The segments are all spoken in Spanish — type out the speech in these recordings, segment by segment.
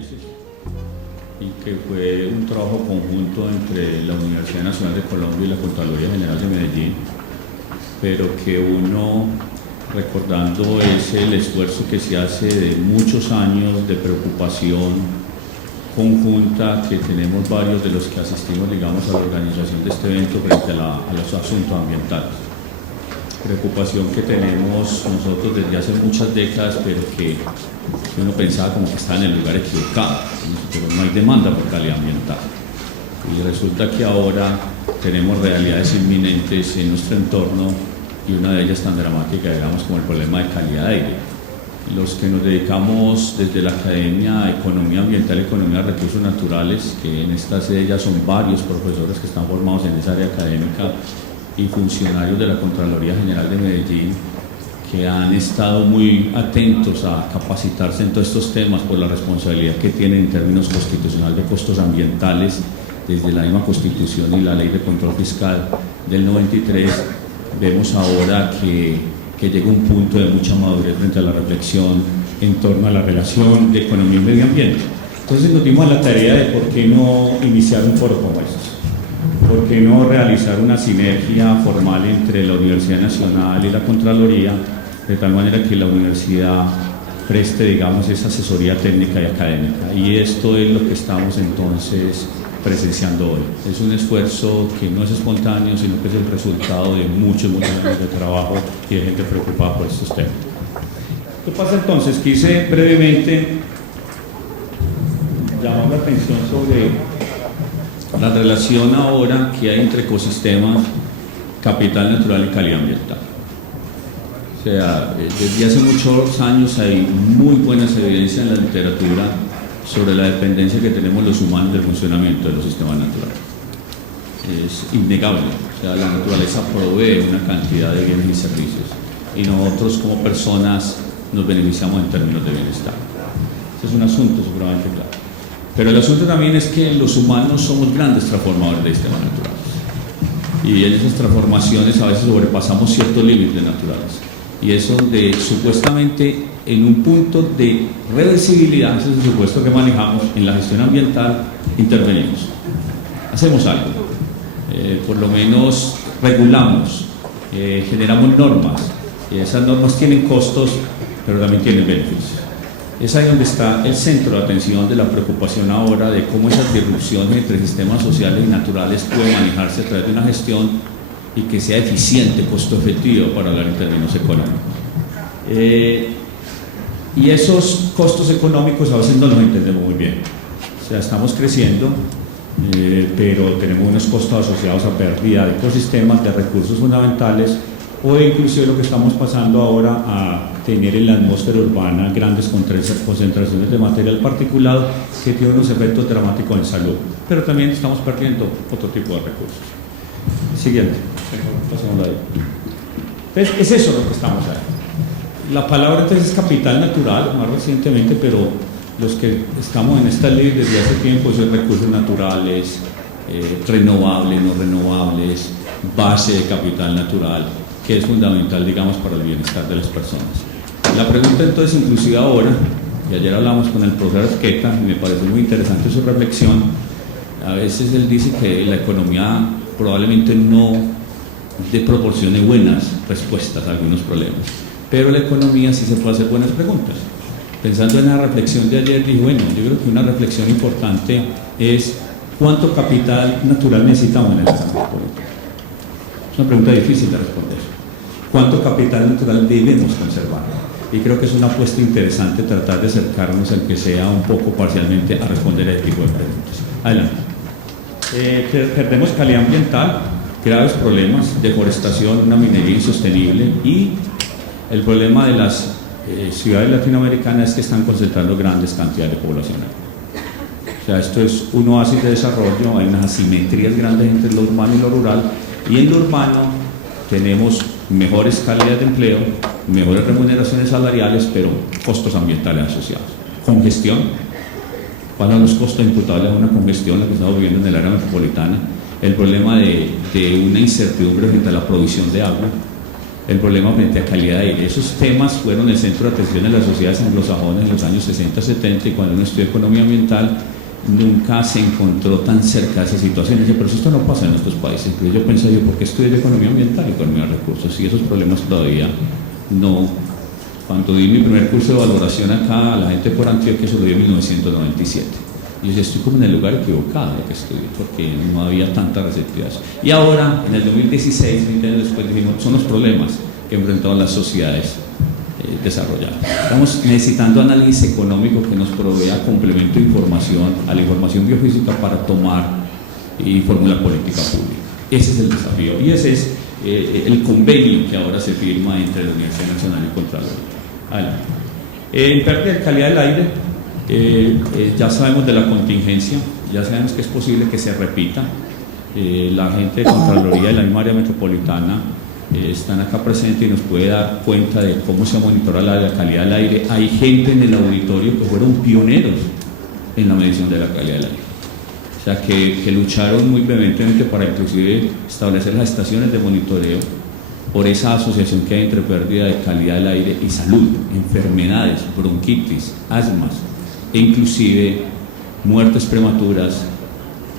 meses y que fue un trabajo conjunto entre la Universidad Nacional de Colombia y la Contraloría General de Medellín, pero que uno, recordando, es el esfuerzo que se hace de muchos años de preocupación conjunta que tenemos varios de los que asistimos, digamos, a la organización de este evento frente a los asuntos ambientales. Preocupación que tenemos nosotros desde hace muchas décadas, pero que uno pensaba como que estaba en el lugar equivocado, pero no hay demanda por calidad ambiental. Y resulta que ahora tenemos realidades inminentes en nuestro entorno, y una de ellas tan dramática, digamos, como el problema de calidad de aire. Los que nos dedicamos desde la Academia a Economía Ambiental y Economía de Recursos Naturales, que en esta sede ya son varios profesores que están formados en esa área académica y funcionarios de la Contraloría General de Medellín, que han estado muy atentos a capacitarse en todos estos temas por la responsabilidad que tienen en términos constitucionales de costos ambientales, desde la misma Constitución y la Ley de Control Fiscal del 93, vemos ahora que llega un punto de mucha madurez frente a la reflexión en torno a la relación de economía y medio ambiente. Entonces nos dimos a la tarea de por qué no iniciar un foro como estos, por qué no realizar una sinergia formal entre la Universidad Nacional y la Contraloría, de tal manera que la universidad preste, digamos, esa asesoría técnica y académica. Y esto es lo que estamos entonces presenciando hoy. Es un esfuerzo que no es espontáneo, sino que es el resultado de muchos años de trabajo y de gente preocupada por estos temas. ¿Qué pasa entonces? Quise brevemente llamar la atención sobre la relación ahora que hay entre ecosistemas, capital natural y calidad ambiental. O sea, desde hace muchos años hay muy buenas evidencias en la literatura sobre la dependencia que tenemos los humanos del funcionamiento de los sistemas naturales. Es innegable, o sea, la naturaleza provee una cantidad de bienes y servicios y nosotros como personas nos beneficiamos en términos de bienestar. Ese es un asunto seguramente claro. Pero el asunto también es que los humanos somos grandes transformadores de sistemas naturales y en esas transformaciones a veces sobrepasamos ciertos límites naturales, y eso de supuestamente en un punto de reversibilidad, ese es el supuesto que manejamos en la gestión ambiental, intervenimos, hacemos algo, por lo menos regulamos, generamos normas, esas normas tienen costos pero también tienen beneficios. Es ahí donde está el centro de atención de la preocupación ahora de cómo esas disrupciones entre sistemas sociales y naturales pueden manejarse a través de una gestión y que sea eficiente, costo efectivo, para hablar en términos económicos. Y esos costos económicos a veces no los entendemos muy bien. O sea, estamos creciendo, pero tenemos unos costos asociados a pérdida de ecosistemas, de recursos fundamentales, o inclusive lo que estamos pasando ahora a tener en la atmósfera urbana grandes concentraciones de material particulado que tiene unos efectos dramáticos en salud, pero también estamos perdiendo otro tipo de recursos. Siguiente, pasemos ahí. Entonces, es eso lo que estamos ahí. La palabra entonces es capital natural, más recientemente, pero los que estamos en esta ley desde hace tiempo son recursos naturales, renovables, no renovables, base de capital natural, que es fundamental, digamos, para el bienestar de las personas. La pregunta entonces, inclusive ahora, y ayer hablamos con el profesor Arqueta, y me pareció muy interesante su reflexión, a veces él dice que la economía probablemente no proporcione buenas respuestas a algunos problemas, pero la economía sí se puede hacer buenas preguntas. Pensando en la reflexión de ayer, dije, bueno, yo creo que una reflexión importante es ¿cuánto capital natural necesitamos en el desarrollo político? Es una pregunta difícil de responder. ¿Cuánto capital natural debemos conservar? Y creo que es una apuesta interesante tratar de acercarnos, aunque sea un poco parcialmente, a responder a este tipo de preguntas. Adelante. Perdemos calidad ambiental, graves problemas, deforestación, una minería insostenible, y el problema de las ciudades latinoamericanas es que están concentrando grandes cantidades de población. O sea, esto es un oasis de desarrollo, hay unas asimetrías grandes entre lo urbano y lo rural, y en lo urbano tenemos mejores calidades de empleo, mejores remuneraciones salariales, pero costos ambientales asociados. Congestión. ¿Cuáles son los costos imputables a una congestión, la que estamos viviendo en el área metropolitana? El problema de una incertidumbre frente a la provisión de agua, el problema frente a calidad de aire. Esos temas fueron el centro de atención de las sociedades anglosajonas en los años 60-70, y cuando uno estudia economía ambiental nunca se encontró tan cerca de esa situación. Y dice, pero esto no pasa en nuestros países. Entonces yo pensé, ¿por qué estudié economía ambiental y economía de recursos? Y esos problemas todavía no. Cuando di mi primer curso de valoración acá, la gente por Antioquia se lo dio en 1997. Y yo decía, estoy como en el lugar equivocado de que estudié, porque no había tanta receptividad. Y ahora, en el 2016, 20 años después, dijimos, son los problemas que enfrentaban las sociedades desarrolladas. Estamos necesitando análisis económico que nos provea complemento de información a la información biofísica para tomar y formular política pública. Ese es el desafío, y ese es el convenio que ahora se firma entre la Universidad Nacional y Contraloría. Adelante. En pérdida de calidad del aire, ya sabemos de la contingencia, ya sabemos que es posible que se repita. La gente de Contraloría de la misma área metropolitana están acá presentes y nos puede dar cuenta de cómo se monitora la calidad del aire. Hay gente en el auditorio que fueron pioneros en la medición de la calidad del aire, o sea que lucharon muy vehementemente para inclusive establecer las estaciones de monitoreo por esa asociación que hay entre pérdida de calidad del aire y salud, enfermedades, bronquitis, asmas e inclusive muertes prematuras,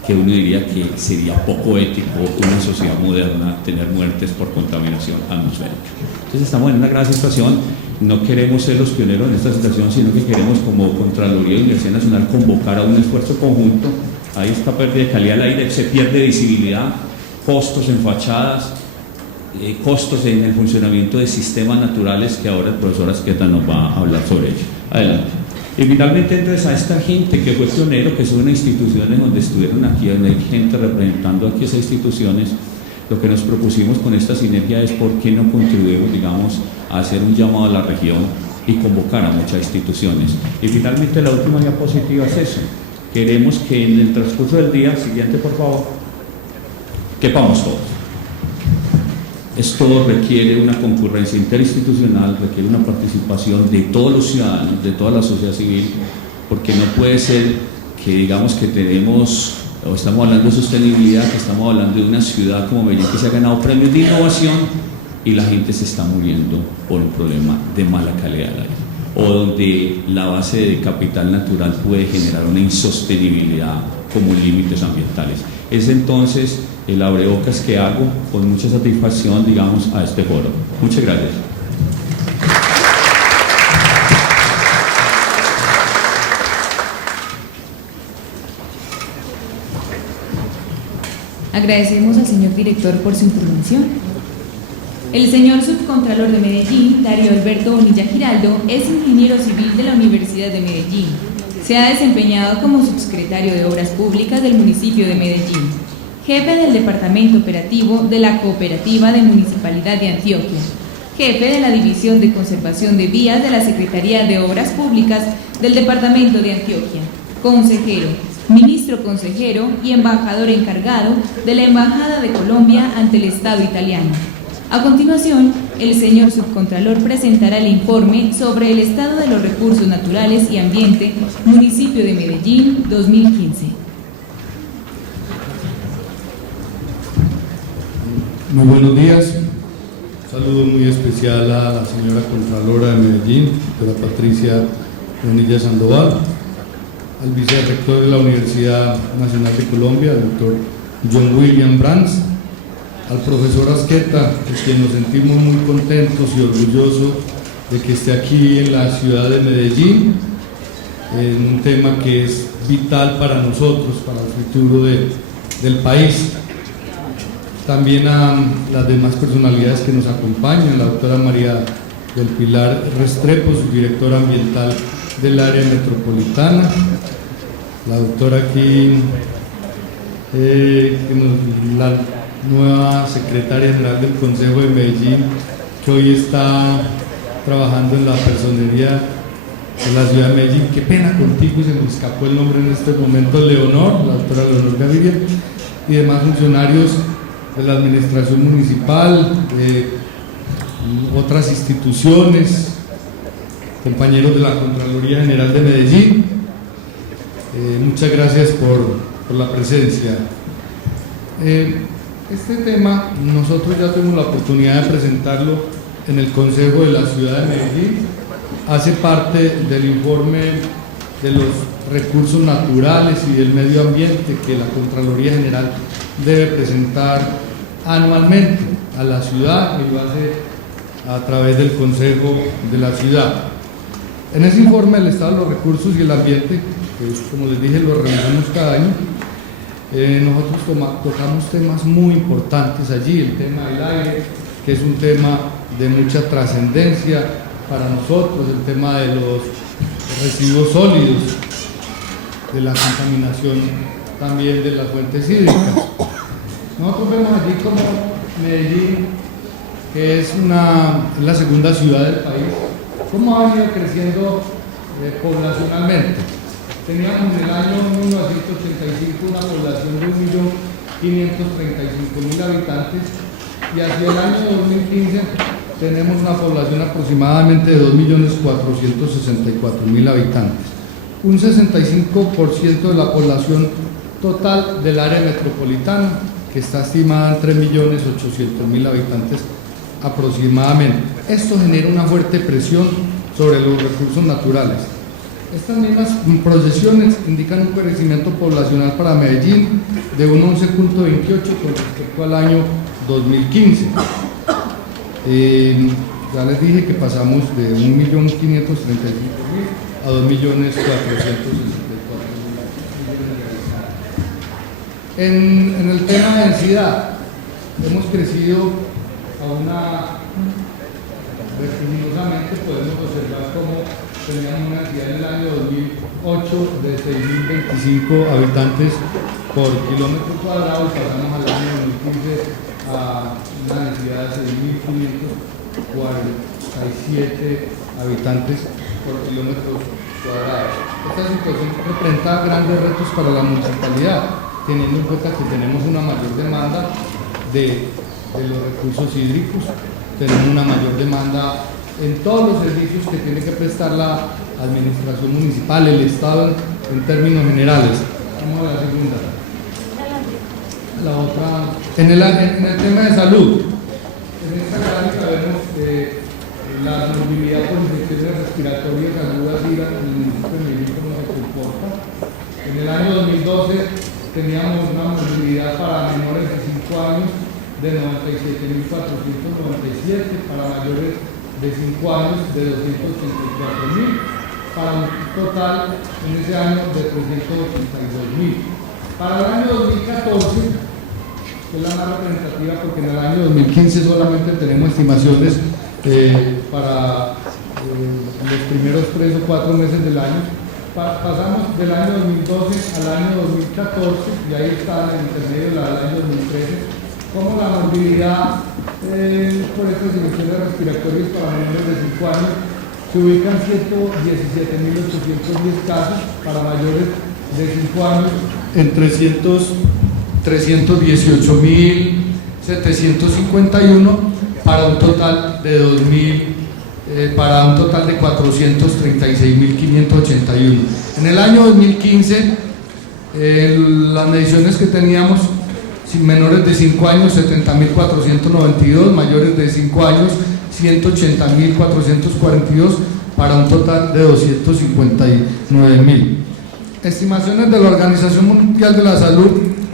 que uno diría que sería poco ético en una sociedad moderna tener muertes por contaminación atmosférica. Entonces estamos en una gran situación, no queremos ser los pioneros en esta situación, sino que queremos, como Contraloría y Universidad Nacional, convocar a un esfuerzo conjunto. Ahí está pérdida de calidad del aire, se pierde visibilidad, costos en fachadas, costos en el funcionamiento de sistemas naturales, que ahora el profesor Asqueta nos va a hablar sobre ello. Adelante. Y finalmente, entonces, a esta gente que fue pionero, que son instituciones donde estuvieron aquí, donde hay gente representando aquí esas instituciones, lo que nos propusimos con esta sinergia es por qué no contribuimos, digamos, a hacer un llamado a la región y convocar a muchas instituciones. Y finalmente, la última diapositiva es eso. Queremos que en el transcurso del día, siguiente por favor, quepamos todos. Esto requiere una concurrencia interinstitucional, requiere una participación de todos los ciudadanos, de toda la sociedad civil, porque no puede ser que digamos que tenemos, o estamos hablando de sostenibilidad, que estamos hablando de una ciudad como Medellín que se ha ganado premios de innovación y la gente se está muriendo por un problema de mala calidad del aire, o donde la base de capital natural puede generar una insostenibilidad como límites ambientales. Es entonces el abrebocas que hago con mucha satisfacción, digamos, a este foro. Muchas gracias. Agradecemos al señor director por su intervención. El señor subcontralor de Medellín, Darío Alberto Bonilla Giraldo, es ingeniero civil de la Universidad de Medellín. Se ha desempeñado como subsecretario de Obras Públicas del municipio de Medellín, jefe del Departamento Operativo de la Cooperativa de Municipalidad de Antioquia, jefe de la División de Conservación de Vías de la Secretaría de Obras Públicas del Departamento de Antioquia, consejero, ministro consejero y embajador encargado de la Embajada de Colombia ante el Estado italiano. A continuación, el señor subcontralor presentará el informe sobre el estado de los recursos naturales y ambiente, municipio de Medellín, 2015. Muy buenos días. Un saludo muy especial a la señora Contralora de Medellín, doctora Patricia Bonilla Sandoval, al vicerrector de la Universidad Nacional de Colombia, el doctor John William Brands, al profesor Asqueta, de quien nos sentimos muy contentos y orgullosos de que esté aquí en la ciudad de Medellín, en un tema que es vital para nosotros, para el futuro del país. También a las demás personalidades que nos acompañan, la doctora María del Pilar Restrepo, subdirectora ambiental del área metropolitana, la doctora aquí, la nueva secretaria general del Consejo de Medellín, que hoy está trabajando en la personería de la ciudad de Medellín. Qué pena contigo, se me escapó el nombre en este momento, Leonor, la doctora Leonor Gaviria, y demás funcionarios de la administración municipal, de otras instituciones, compañeros de la Contraloría General de Medellín. Muchas gracias por la presencia. Este tema nosotros ya tuvimos la oportunidad de presentarlo en el Consejo de la Ciudad de Medellín, hace parte del informe de los recursos naturales y del medio ambiente que la Contraloría General debe presentar anualmente a la ciudad, y lo hace a través del Consejo de la Ciudad. En ese informe del Estado de los Recursos y el Ambiente, que como les dije lo revisamos cada año, nosotros tocamos temas muy importantes allí, el tema del aire, que es un tema de mucha trascendencia para nosotros, el tema de los residuos sólidos, de la contaminación también de las fuentes hídricas. Nosotros vemos allí como Medellín, que es la segunda ciudad del país, cómo ha venido creciendo poblacionalmente. Teníamos en el año 1985 una población de 1.535.000 habitantes, y hacia el año 2015 tenemos una población aproximadamente de 2.464.000 habitantes. Un 65% de la población total del área metropolitana, que está estimada en 3.800.000 habitantes aproximadamente. Esto genera una fuerte presión sobre los recursos naturales. Estas mismas proyecciones indican un crecimiento poblacional para Medellín de un 11.28 con respecto al año 2015. Ya les dije que pasamos de 1.535.000 a 2.464.000. En el tema de densidad, hemos crecido vertiginosamente. Podemos observar cómo teníamos una densidad en el año 2008 de 6.025 habitantes por kilómetro cuadrado, y pasamos al año 2015 a una densidad de 6.547 habitantes por kilómetros cuadrados. Esta situación representa grandes retos para la municipalidad, teniendo en cuenta que tenemos una mayor demanda de los recursos hídricos, tenemos una mayor demanda en todos los servicios que tiene que prestar la administración municipal, el Estado en términos generales. Vamos a la segunda. La otra, en el tema de salud, en esta gráfica vemos la morbilidad por infecciones respiratorias agudas y en el municipio de Medellín, cómo se comporta. En el año 2012 teníamos una morbilidad para menores de 5 años de 97.497, para mayores de 5 años de 284.000, para un total en ese año de 382.000. Para el año 2014, que es la más representativa porque en el año 2015 solamente tenemos estimaciones para los primeros 3 o 4 meses del año. Pasamos del año 2012 al año 2014, y ahí está en el intermedio del año 2013, como la morbilidad por estas infecciones respiratorias para menores de 5 años se ubican 117.810 casos, para mayores de 5 años en 318.751, para un total de 436.581. En el año 2015, las mediciones que teníamos, menores de 5 años 70.492, mayores de 5 años 180.442, para un total de 259.000. Estimaciones de la Organización Mundial de la Salud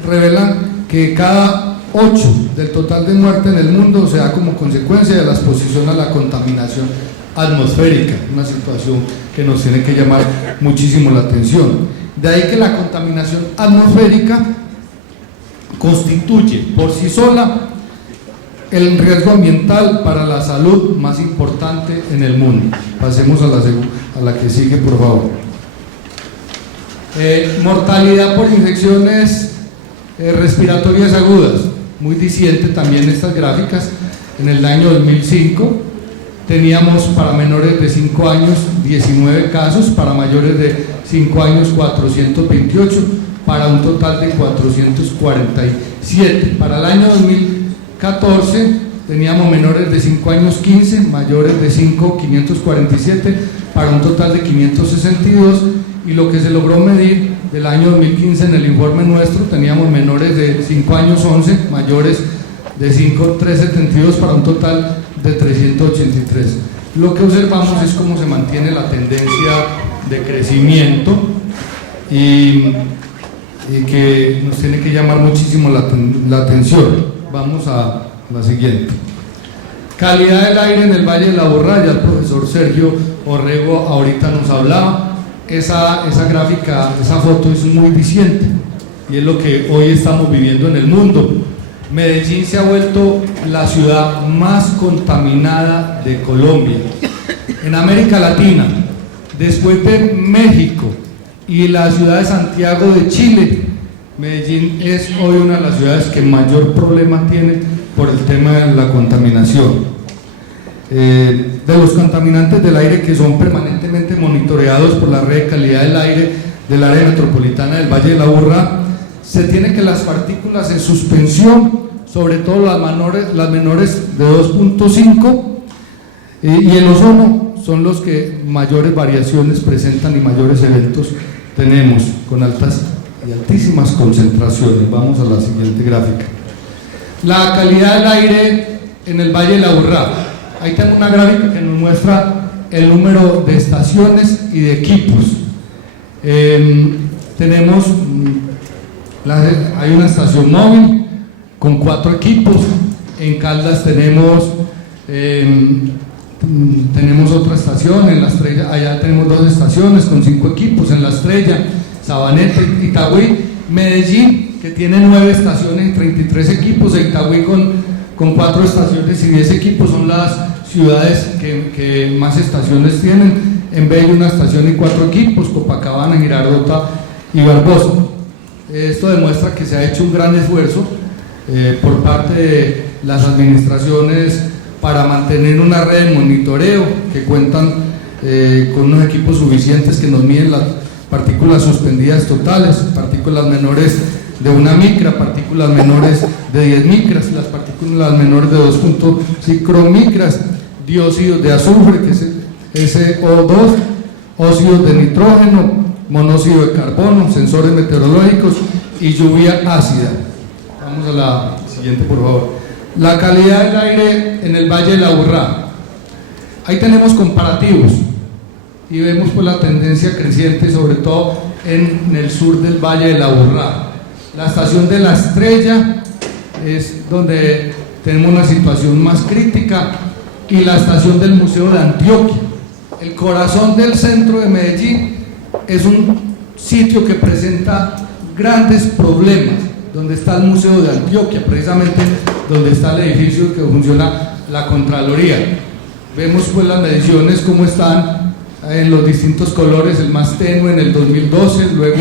revelan que cada 8 del total de muertes en el mundo se da como consecuencia de la exposición a la contaminación atmosférica, una situación que nos tiene que llamar muchísimo la atención. De ahí que la contaminación atmosférica constituye por sí sola el riesgo ambiental para la salud más importante en el mundo. Pasemos a la que sigue, por favor. Mortalidad por infecciones respiratorias agudas, muy diciente también estas gráficas. En el año 2005 teníamos para menores de 5 años 19 casos, para mayores de 5 años 428, para un total de 447. Para el año 2014 teníamos menores de 5 años 15, mayores de 5 547, para un total de 562, y lo que se logró medir del año 2015 en el informe nuestro, teníamos menores de 5 años 11, mayores de 5 372, para un total de 383. Lo que observamos es cómo se mantiene la tendencia de crecimiento y que nos tiene que llamar muchísimo la atención. Vamos a la siguiente. Calidad del aire en el Valle de la Aburrá, ya el profesor Sergio Orrego ahorita nos hablaba. Esa gráfica, esa foto es muy diciente y es lo que hoy estamos viviendo en el mundo. Medellín se ha vuelto la ciudad más contaminada de Colombia. En América Latina, después de México y la ciudad de Santiago de Chile, Medellín es hoy una de las ciudades que mayor problema tiene por el tema de la contaminación. De los contaminantes del aire que son permanentemente monitoreados por la red de calidad del aire del área metropolitana del Valle de la Aburrá, se tiene que las partículas en suspensión, sobre todo las menores de 2.5 y el ozono, son los que mayores variaciones presentan y mayores eventos tenemos con altas y altísimas concentraciones. Vamos a la siguiente gráfica. La calidad del aire en el Valle de la Aburrá. Ahí tengo una gráfica que nos muestra el número de estaciones y de equipos. Hay una estación móvil con 4 equipos. En Caldas tenemos otra estación. En La Estrella, allá tenemos 2 estaciones con 5 equipos. En La Estrella, Sabaneta, Itagüí, Medellín, que tiene 9 estaciones y 33 equipos. El Itagüí con 4 estaciones y 10 equipos son las ciudades que más estaciones tienen. En Bello una estación y 4 equipos, Copacabana, Girardota y Barbosa. Esto demuestra que se ha hecho un gran esfuerzo por parte de las administraciones para mantener una red de monitoreo que cuentan con unos equipos suficientes que nos miden las partículas suspendidas totales, partículas menores de 1 micra, partículas menores de 10 micras, las partículas menores de 2.5 micras, dióxidos de azufre, que es SO2, óxidos de nitrógeno, monóxido de carbono, sensores meteorológicos y lluvia ácida. Vamos a la siguiente, por favor. La calidad del aire en el Valle de la Aburrá. Ahí tenemos comparativos y vemos pues la tendencia creciente, sobre todo en el sur del Valle de la Aburrá. La estación de La Estrella es donde tenemos una situación más crítica, y la estación del Museo de Antioquia. El corazón del centro de Medellín es un sitio que presenta grandes problemas, donde está el Museo de Antioquia, precisamente donde está el edificio que funciona la Contraloría. Vemos pues las mediciones cómo están en los distintos colores, el más tenue en el 2012, luego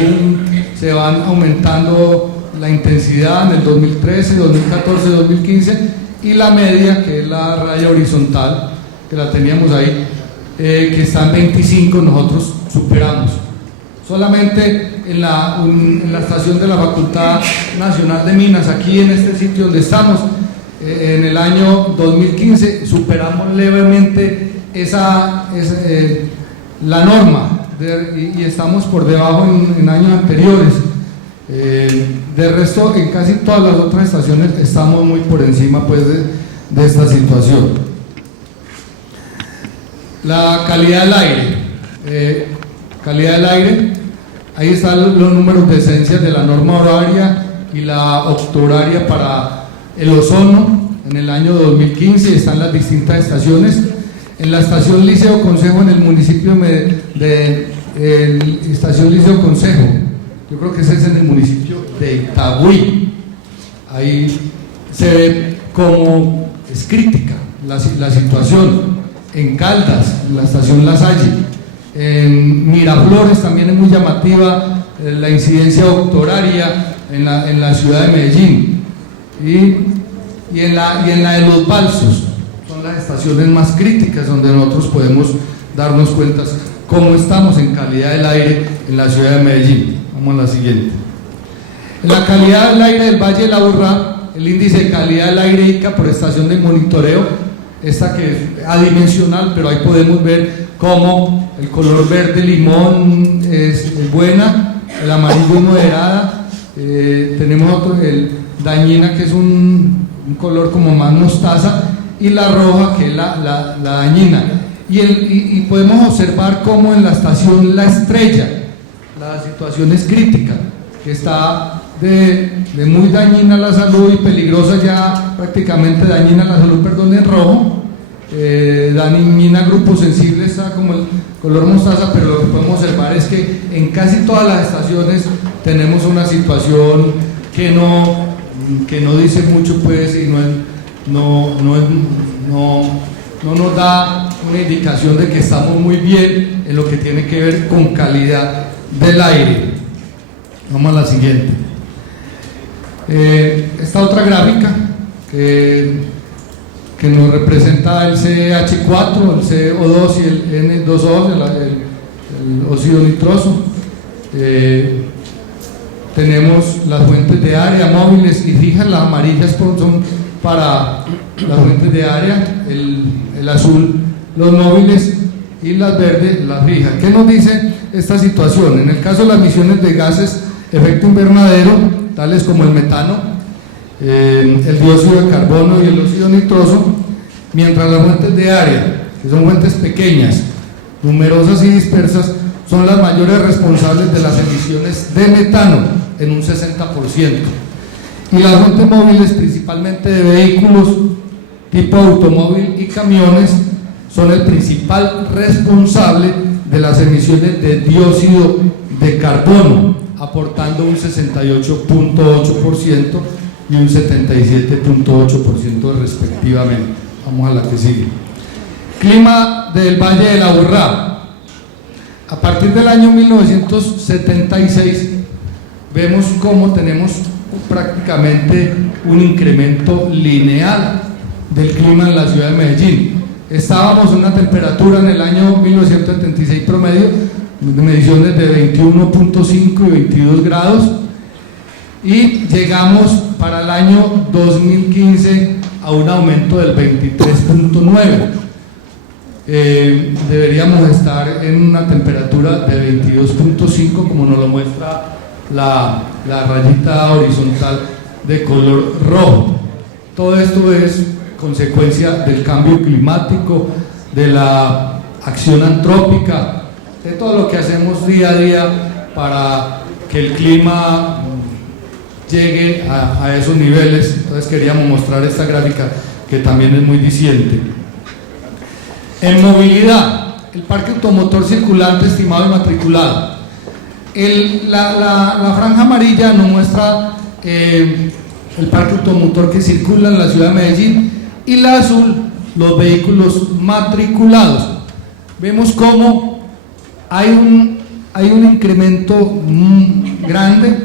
se van aumentando la intensidad en el 2013, 2014, 2015, y la media, que es la raya horizontal, que la teníamos ahí, que está en 25, nosotros superamos. Solamente en la estación de la Facultad Nacional de Minas, aquí en este sitio donde estamos, en el año 2015 superamos levemente la norma y estamos por debajo en años anteriores. De resto, en casi todas las otras estaciones estamos muy por encima pues de esta situación. La calidad del aire, ahí están los números de esencias de la norma horaria y la octohoraria para el ozono en el año 2015. Están las distintas estaciones. En la estación Liceo Consejo, en el municipio de estación Liceo Consejo, yo creo que ese es en el municipio de Itagüí, ahí se ve como es crítica la situación. En Caldas, en la estación La Salle, en Miraflores también es muy llamativa la incidencia octohoraria en la ciudad de Medellín, y en la de Los Balsos son las estaciones más críticas donde nosotros podemos darnos cuenta cómo estamos en calidad del aire en la ciudad de Medellín. Vamos a la siguiente. En la calidad del aire del Valle de la Aburrá, el índice de calidad del aire ICA por estación de monitoreo, esta que es adimensional, pero ahí podemos ver cómo el color verde limón es buena, el amarillo es moderada, tenemos otro, el dañina, que es un color como más mostaza, y la roja, que es la dañina. Y podemos observar cómo en la estación La Estrella la situación es crítica, que está de muy dañina a la salud y peligrosa, ya prácticamente dañina a la salud, perdón, en rojo. Dañina a grupos sensibles, está como el color mostaza, pero lo que podemos observar es que en casi todas las estaciones tenemos una situación que no dice mucho, pues, y no nos da una indicación de que estamos muy bien en lo que tiene que ver con calidad del aire. Vamos a la siguiente. Esta otra gráfica que nos representa el CH4, el CO2 y el N2O, el óxido nitroso. Tenemos las fuentes de área móviles y fijas, las amarillas son para las fuentes de área, el azul los móviles y las verdes las fijas. ¿Qué nos dice esta situación? En el caso de las emisiones de gases efecto invernadero, tales como el metano, el dióxido de carbono y el óxido nitroso, mientras las fuentes de área, que son fuentes pequeñas, numerosas y dispersas, son las mayores responsables de las emisiones de metano en un 60%, y las fuentes móviles, principalmente de vehículos tipo automóvil y camiones, son el principal responsable de las emisiones de dióxido de carbono, aportando un 68.8% y un 77.8% respectivamente. Vamos a la que sigue. Clima del Valle de la Aburrá. A partir del año 1976 vemos cómo tenemos prácticamente un incremento lineal del clima en la ciudad de Medellín. Estábamos en una temperatura en el año 1976 promedio de mediciones de 21.5 y 22 grados, y llegamos para el año 2015 a un aumento del 23.9. Deberíamos estar en una temperatura de 22.5, como nos lo muestra la rayita horizontal de color rojo. Todo esto es consecuencia del cambio climático, de la acción antrópica, de todo lo que hacemos día a día para que el clima llegue a esos niveles. Entonces queríamos mostrar esta gráfica que también es muy diciente. En movilidad, el parque automotor circulante estimado y matriculado. La franja amarilla nos muestra el parque automotor que circula en la ciudad de Medellín, y la azul los vehículos matriculados. Vemos cómo hay un incremento grande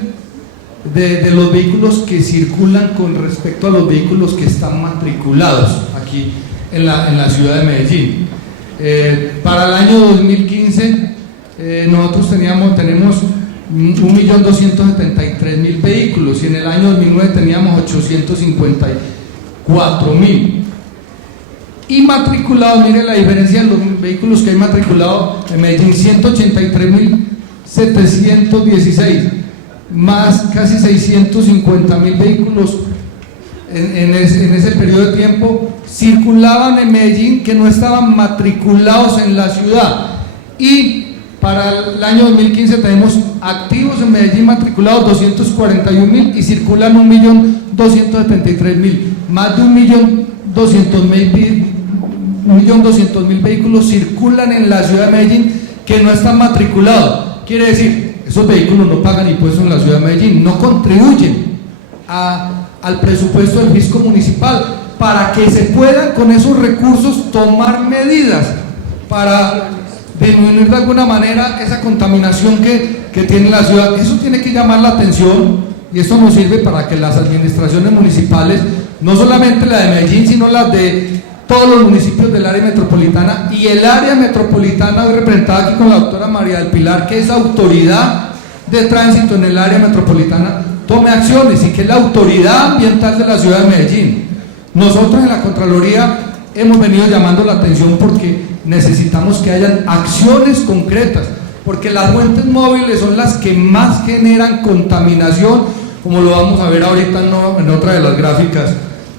de los vehículos que circulan con respecto a los vehículos que están matriculados aquí en la ciudad de Medellín. Para el año 2015 nosotros tenemos 1.273.000 vehículos, y en el año 2009 teníamos 854.000. Y matriculados, mire la diferencia en los vehículos que hay matriculados en Medellín: 183.716, más casi 650.000 vehículos en ese periodo de tiempo circulaban en Medellín, que no estaban matriculados en la ciudad. Y para el año 2015 tenemos activos en Medellín matriculados 241.000 y circulan 1.273.000, más de 1.200.000 vehículos circulan en la ciudad de Medellín que no están matriculados. Quiere decir, esos vehículos no pagan impuestos en la ciudad de Medellín, no contribuyen al presupuesto del fisco municipal, para que se puedan con esos recursos tomar medidas para disminuir de alguna manera esa contaminación que tiene la ciudad. Eso tiene que llamar la atención, y esto nos sirve para que las administraciones municipales, no solamente la de Medellín, sino las de todos los municipios del área metropolitana, y el área metropolitana hoy representada aquí con la doctora María del Pilar, que es autoridad de tránsito en el área metropolitana, tome acciones, y que es la autoridad ambiental de la ciudad de Medellín. Nosotros en la Contraloría hemos venido llamando la atención porque necesitamos que hayan acciones concretas, porque las fuentes móviles son las que más generan contaminación, como lo vamos a ver ahorita en otra de las gráficas.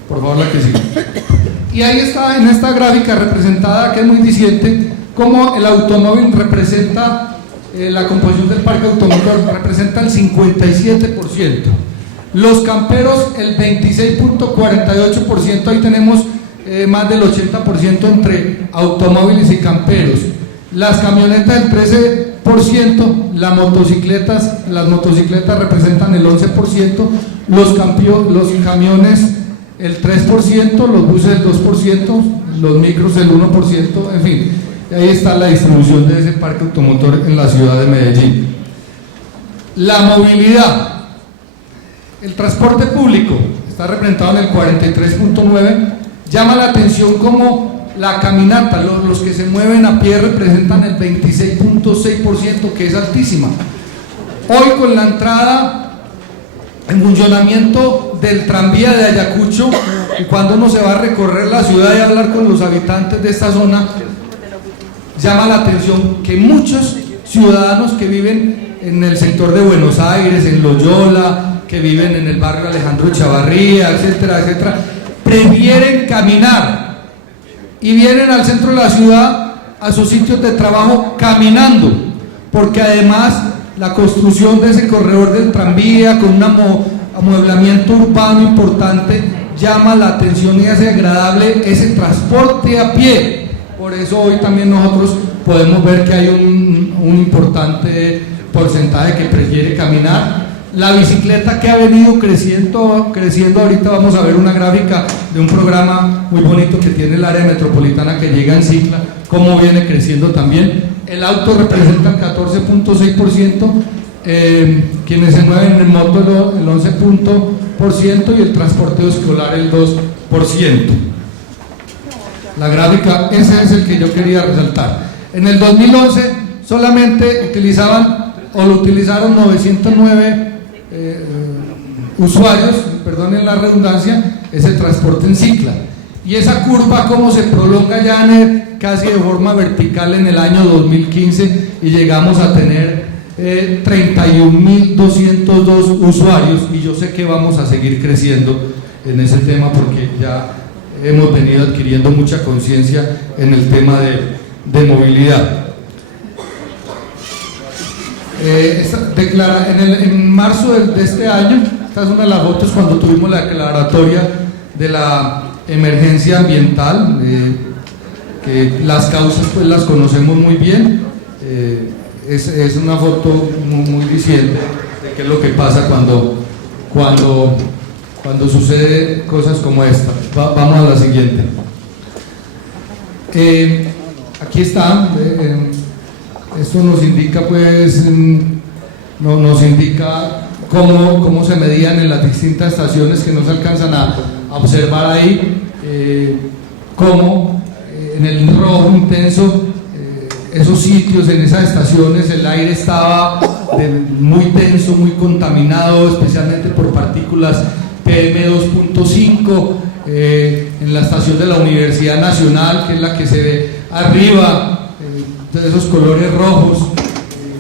Por favor, la que sigue. Y ahí está en esta gráfica representada, que es muy diciente, cómo el automóvil representa, la composición del parque automotor representa el 57%, los camperos el 26.48%, ahí tenemos más del 80% entre automóviles y camperos, las camionetas el 13%, las motocicletas representan el 11%, los camiones el 3%, los buses el 2%, los micros el 1%, en fin, ahí está la distribución de ese parque automotor en la ciudad de Medellín. La movilidad, el transporte público está representado en el 43.9%, llama la atención como la caminata, los que se mueven a pie representan el 26.6%, que es altísima. Hoy, con la entrada en funcionamiento del tranvía de Ayacucho, y cuando uno se va a recorrer la ciudad y hablar con los habitantes de esta zona, llama la atención que muchos ciudadanos que viven en el sector de Buenos Aires, en Loyola, que viven en el barrio Alejandro Chavarría, etcétera, etcétera, prefieren caminar y vienen al centro de la ciudad a sus sitios de trabajo caminando, porque además la construcción de ese corredor del tranvía con un amueblamiento urbano importante llama la atención y hace agradable ese transporte a pie. Por eso hoy también nosotros podemos ver que hay un importante porcentaje que prefiere caminar. La bicicleta, que ha venido creciendo, ahorita vamos a ver una gráfica de un programa muy bonito que tiene el área metropolitana que llega en Cicla, cómo viene creciendo también. El auto representa el 14.6%, quienes se mueven en moto el 11% y el transporte escolar el 2%. La gráfica, ese es el que yo quería resaltar. En el 2011 solamente lo utilizaron 909 usuarios, perdonen la redundancia, ese transporte en Cicla, y esa curva como se prolonga ya casi de forma vertical en el año 2015 y llegamos a tener 31.202 usuarios, y yo sé que vamos a seguir creciendo en ese tema porque ya hemos venido adquiriendo mucha conciencia en el tema de movilidad. En marzo de este año, esta es una de las fotos cuando tuvimos la declaratoria de la emergencia ambiental, que las causas pues las conocemos muy bien, es una foto muy diciente de qué es lo que pasa cuando sucede cosas como esta. Vamos a la siguiente. Aquí está. Esto nos indica pues, nos indica cómo se medían en las distintas estaciones que no se alcanzan a observar ahí, cómo en el rojo intenso, esos sitios, en esas estaciones, el aire estaba muy denso, muy contaminado, especialmente por partículas PM2.5, en la estación de la Universidad Nacional, que es la que se ve arriba, de esos colores rojos,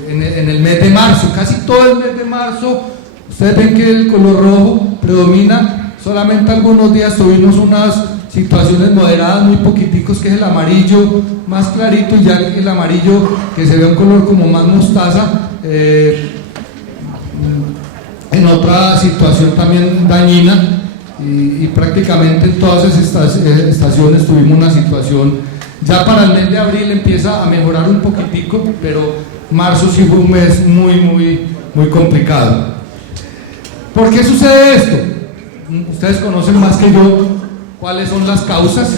en el mes de marzo, casi todo el mes de marzo, ustedes ven que el color rojo predomina. Solamente algunos días tuvimos unas situaciones moderadas, muy poquiticos, que es el amarillo más clarito, y ya el amarillo que se ve un color como más mostaza, en otra situación también dañina, y prácticamente en todas esas estaciones tuvimos una situación. Ya para el mes de abril empieza a mejorar un poquitico, pero marzo sí fue un mes muy complicado. ¿Por qué sucede esto? Ustedes conocen más que yo cuáles son las causas.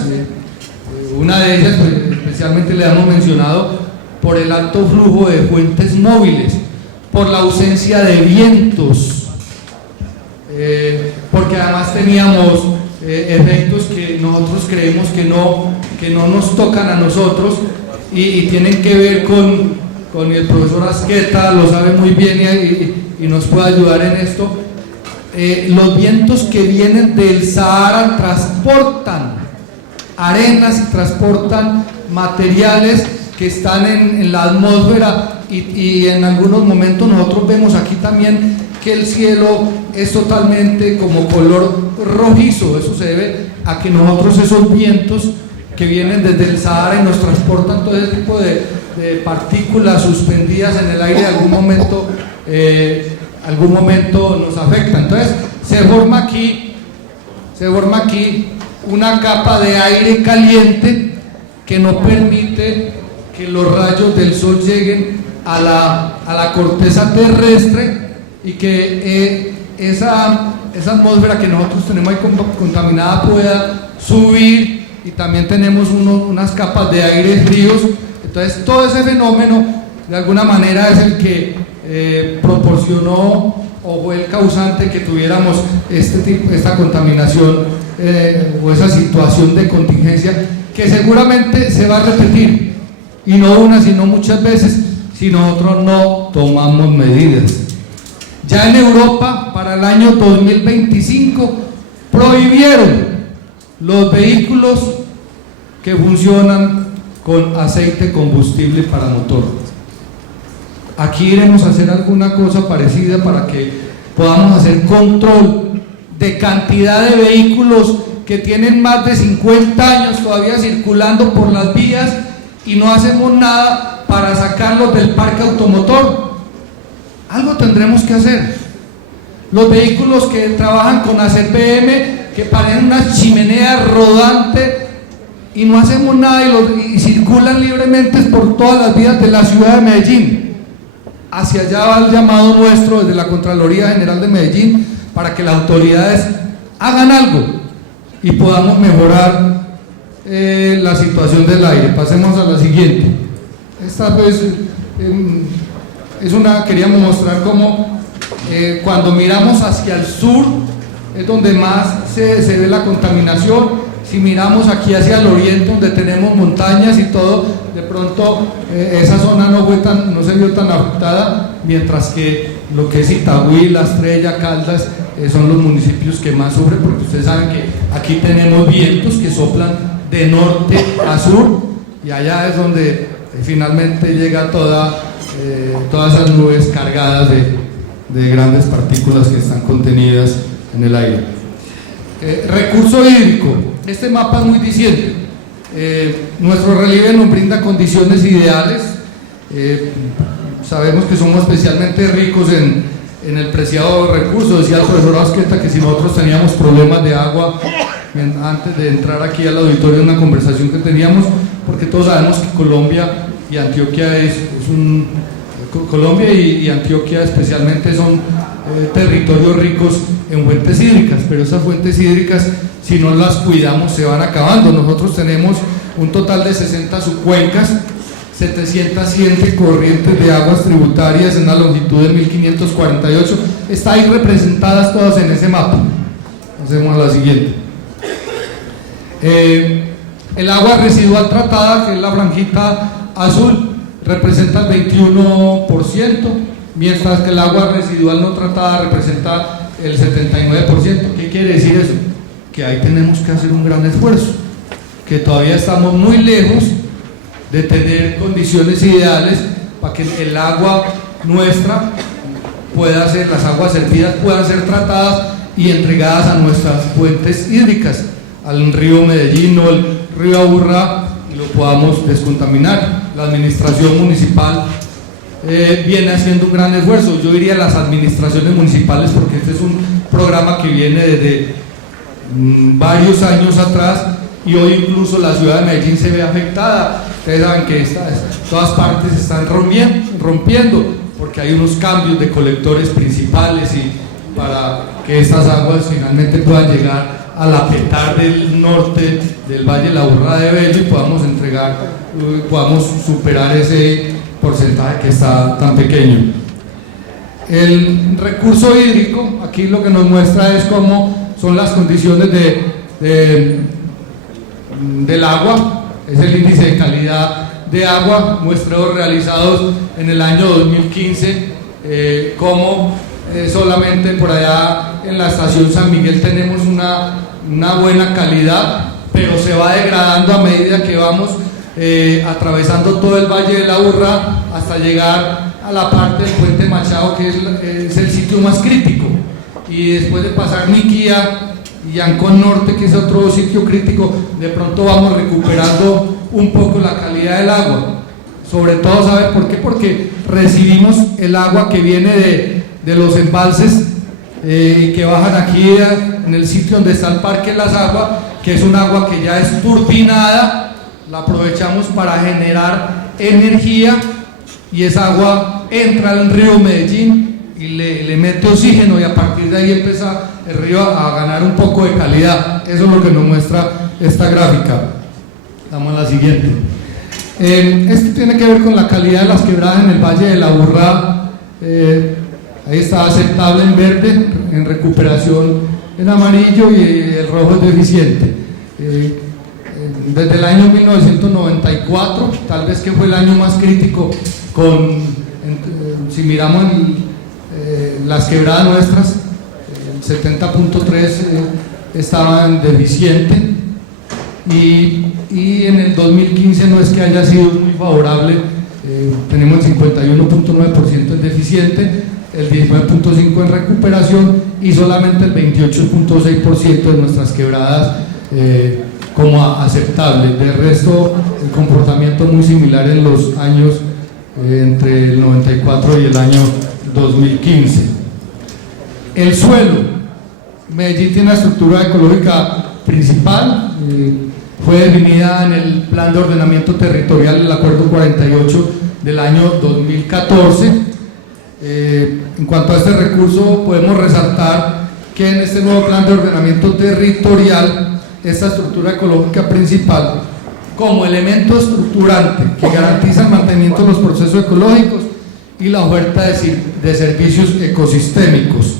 Una de ellas, pues, especialmente le hemos mencionado, por el alto flujo de fuentes móviles, por la ausencia de vientos, porque además teníamos efectos que nosotros creemos que no nos tocan a nosotros y tienen que ver con el profesor Asqueta, lo sabe muy bien y nos puede ayudar en esto. Los vientos que vienen del Sahara transportan arenas y transportan materiales que están en la atmósfera, y en algunos momentos nosotros vemos aquí también que el cielo es totalmente como color rojizo. Eso se debe a que nosotros esos vientos que vienen desde el Sahara y nos transportan todo ese tipo de partículas suspendidas en el aire, algún momento nos afectan. Entonces se forma aquí una capa de aire caliente que no permite que los rayos del sol lleguen a la corteza terrestre, y que esa atmósfera que nosotros tenemos ahí contaminada pueda subir, y también tenemos unas capas de aire fríos. Entonces todo ese fenómeno de alguna manera es el que proporcionó o fue el causante que tuviéramos esta contaminación o esa situación de contingencia, que seguramente se va a repetir, y no una sino muchas veces, si nosotros no tomamos medidas. Ya en Europa, para el año 2025, prohibieron los vehículos que funcionan con aceite combustible para motor. Aquí iremos a hacer alguna cosa parecida para que podamos hacer control de cantidad de vehículos que tienen más de 50 años todavía circulando por las vías, y no hacemos nada para sacarlos del parque automotor. Algo tendremos que hacer. Los vehículos que trabajan con ACPM, que parecen una chimenea rodante, y no hacemos nada, y circulan libremente por todas las vías de la ciudad de Medellín. Hacia allá va el llamado nuestro desde la Contraloría General de Medellín, para que las autoridades hagan algo y podamos mejorar la situación del aire. Pasemos a la siguiente. Esta pues queríamos mostrar cómo cuando miramos hacia el sur es donde más se ve la contaminación. Si miramos aquí hacia el oriente, donde tenemos montañas y todo, de pronto esa zona no se vio tan afectada, mientras que lo que es Itagüí, La Estrella, Caldas, son los municipios que más sufren, porque ustedes saben que aquí tenemos vientos que soplan de norte a sur, y allá es donde finalmente llega todas esas nubes cargadas de grandes partículas que están contenidas en el aire. Recurso hídrico. Este mapa es muy diciente. Nuestro relieve nos brinda condiciones ideales. Sabemos que somos especialmente ricos en el preciado recurso. Decía el profesor Asqueta que si nosotros teníamos problemas de agua, antes de entrar aquí al auditorio, en una conversación que teníamos, porque todos sabemos que Colombia y Antioquia Colombia y Antioquia especialmente son territorios ricos en fuentes hídricas, pero esas fuentes hídricas, si no las cuidamos, se van acabando. Nosotros tenemos un total de 60 subcuencas, 707 corrientes de aguas tributarias en una longitud de 1548, están ahí representadas todas en ese mapa. Hacemos la siguiente. El agua residual tratada, que es la franjita azul, representa el 21%, mientras que el agua residual no tratada representa el 79%. ¿Qué quiere decir eso? Que ahí tenemos que hacer un gran esfuerzo, que todavía estamos muy lejos de tener condiciones ideales para que el agua nuestra las aguas servidas puedan ser tratadas y entregadas a nuestras fuentes hídricas, al río Medellín o el río Aburrá, y lo podamos descontaminar. La administración municipal viene haciendo un gran esfuerzo. Yo diría las administraciones municipales, porque este es un programa que viene desde varios años atrás, y hoy incluso la ciudad de Medellín se ve afectada. Ustedes saben que todas partes se están rompiendo porque hay unos cambios de colectores principales, y para que estas aguas finalmente puedan llegar a la petar del norte del Valle de la Burra de Bello, y podamos superar ese porcentaje que está tan pequeño. El recurso hídrico, aquí lo que nos muestra es cómo son las condiciones del agua. Es el índice de calidad de agua, muestreos realizados en el año 2015, como solamente por allá en la estación San Miguel tenemos una buena calidad, pero se va degradando a medida que vamos atravesando todo el Valle de la Burra hasta llegar a la parte del Puente Machado, que es el sitio más crítico, y después de pasar Niquía y Ancón Norte, que es otro sitio crítico, de pronto vamos recuperando un poco la calidad del agua. Sobre todo, ¿sabe por qué? Porque recibimos el agua que viene de los embalses y que bajan aquí en el sitio donde está el Parque Las Aguas, que es un agua que ya es turbinada, la aprovechamos para generar energía y esa agua entra al río Medellín y le mete oxígeno y a partir de ahí empieza el río a ganar un poco de calidad. Eso es lo que nos muestra esta gráfica. Vamos a la siguiente. Esto tiene que ver con la calidad de las quebradas en el Valle de la Aburrá. Ahí está aceptable en verde, en recuperación en amarillo y el rojo es deficiente. Desde el año 1994, tal vez que fue el año más crítico, si miramos las quebradas nuestras, el 70.3 estaban deficientes y en el 2015 no es que haya sido muy favorable, tenemos el 51.9% en deficiente, el 19.5% en recuperación y solamente el 28.6% de nuestras quebradas como aceptable. De resto, el comportamiento muy similar en los años entre el 94 y el año 2015. El suelo. Medellín tiene una estructura ecológica principal, fue definida en el Plan de Ordenamiento Territorial del Acuerdo 48 del año 2014. En cuanto a este recurso, podemos resaltar que en este nuevo Plan de Ordenamiento Territorial, esta estructura ecológica principal, como elemento estructurante que garantiza el mantenimiento de los procesos ecológicos y la oferta de servicios ecosistémicos.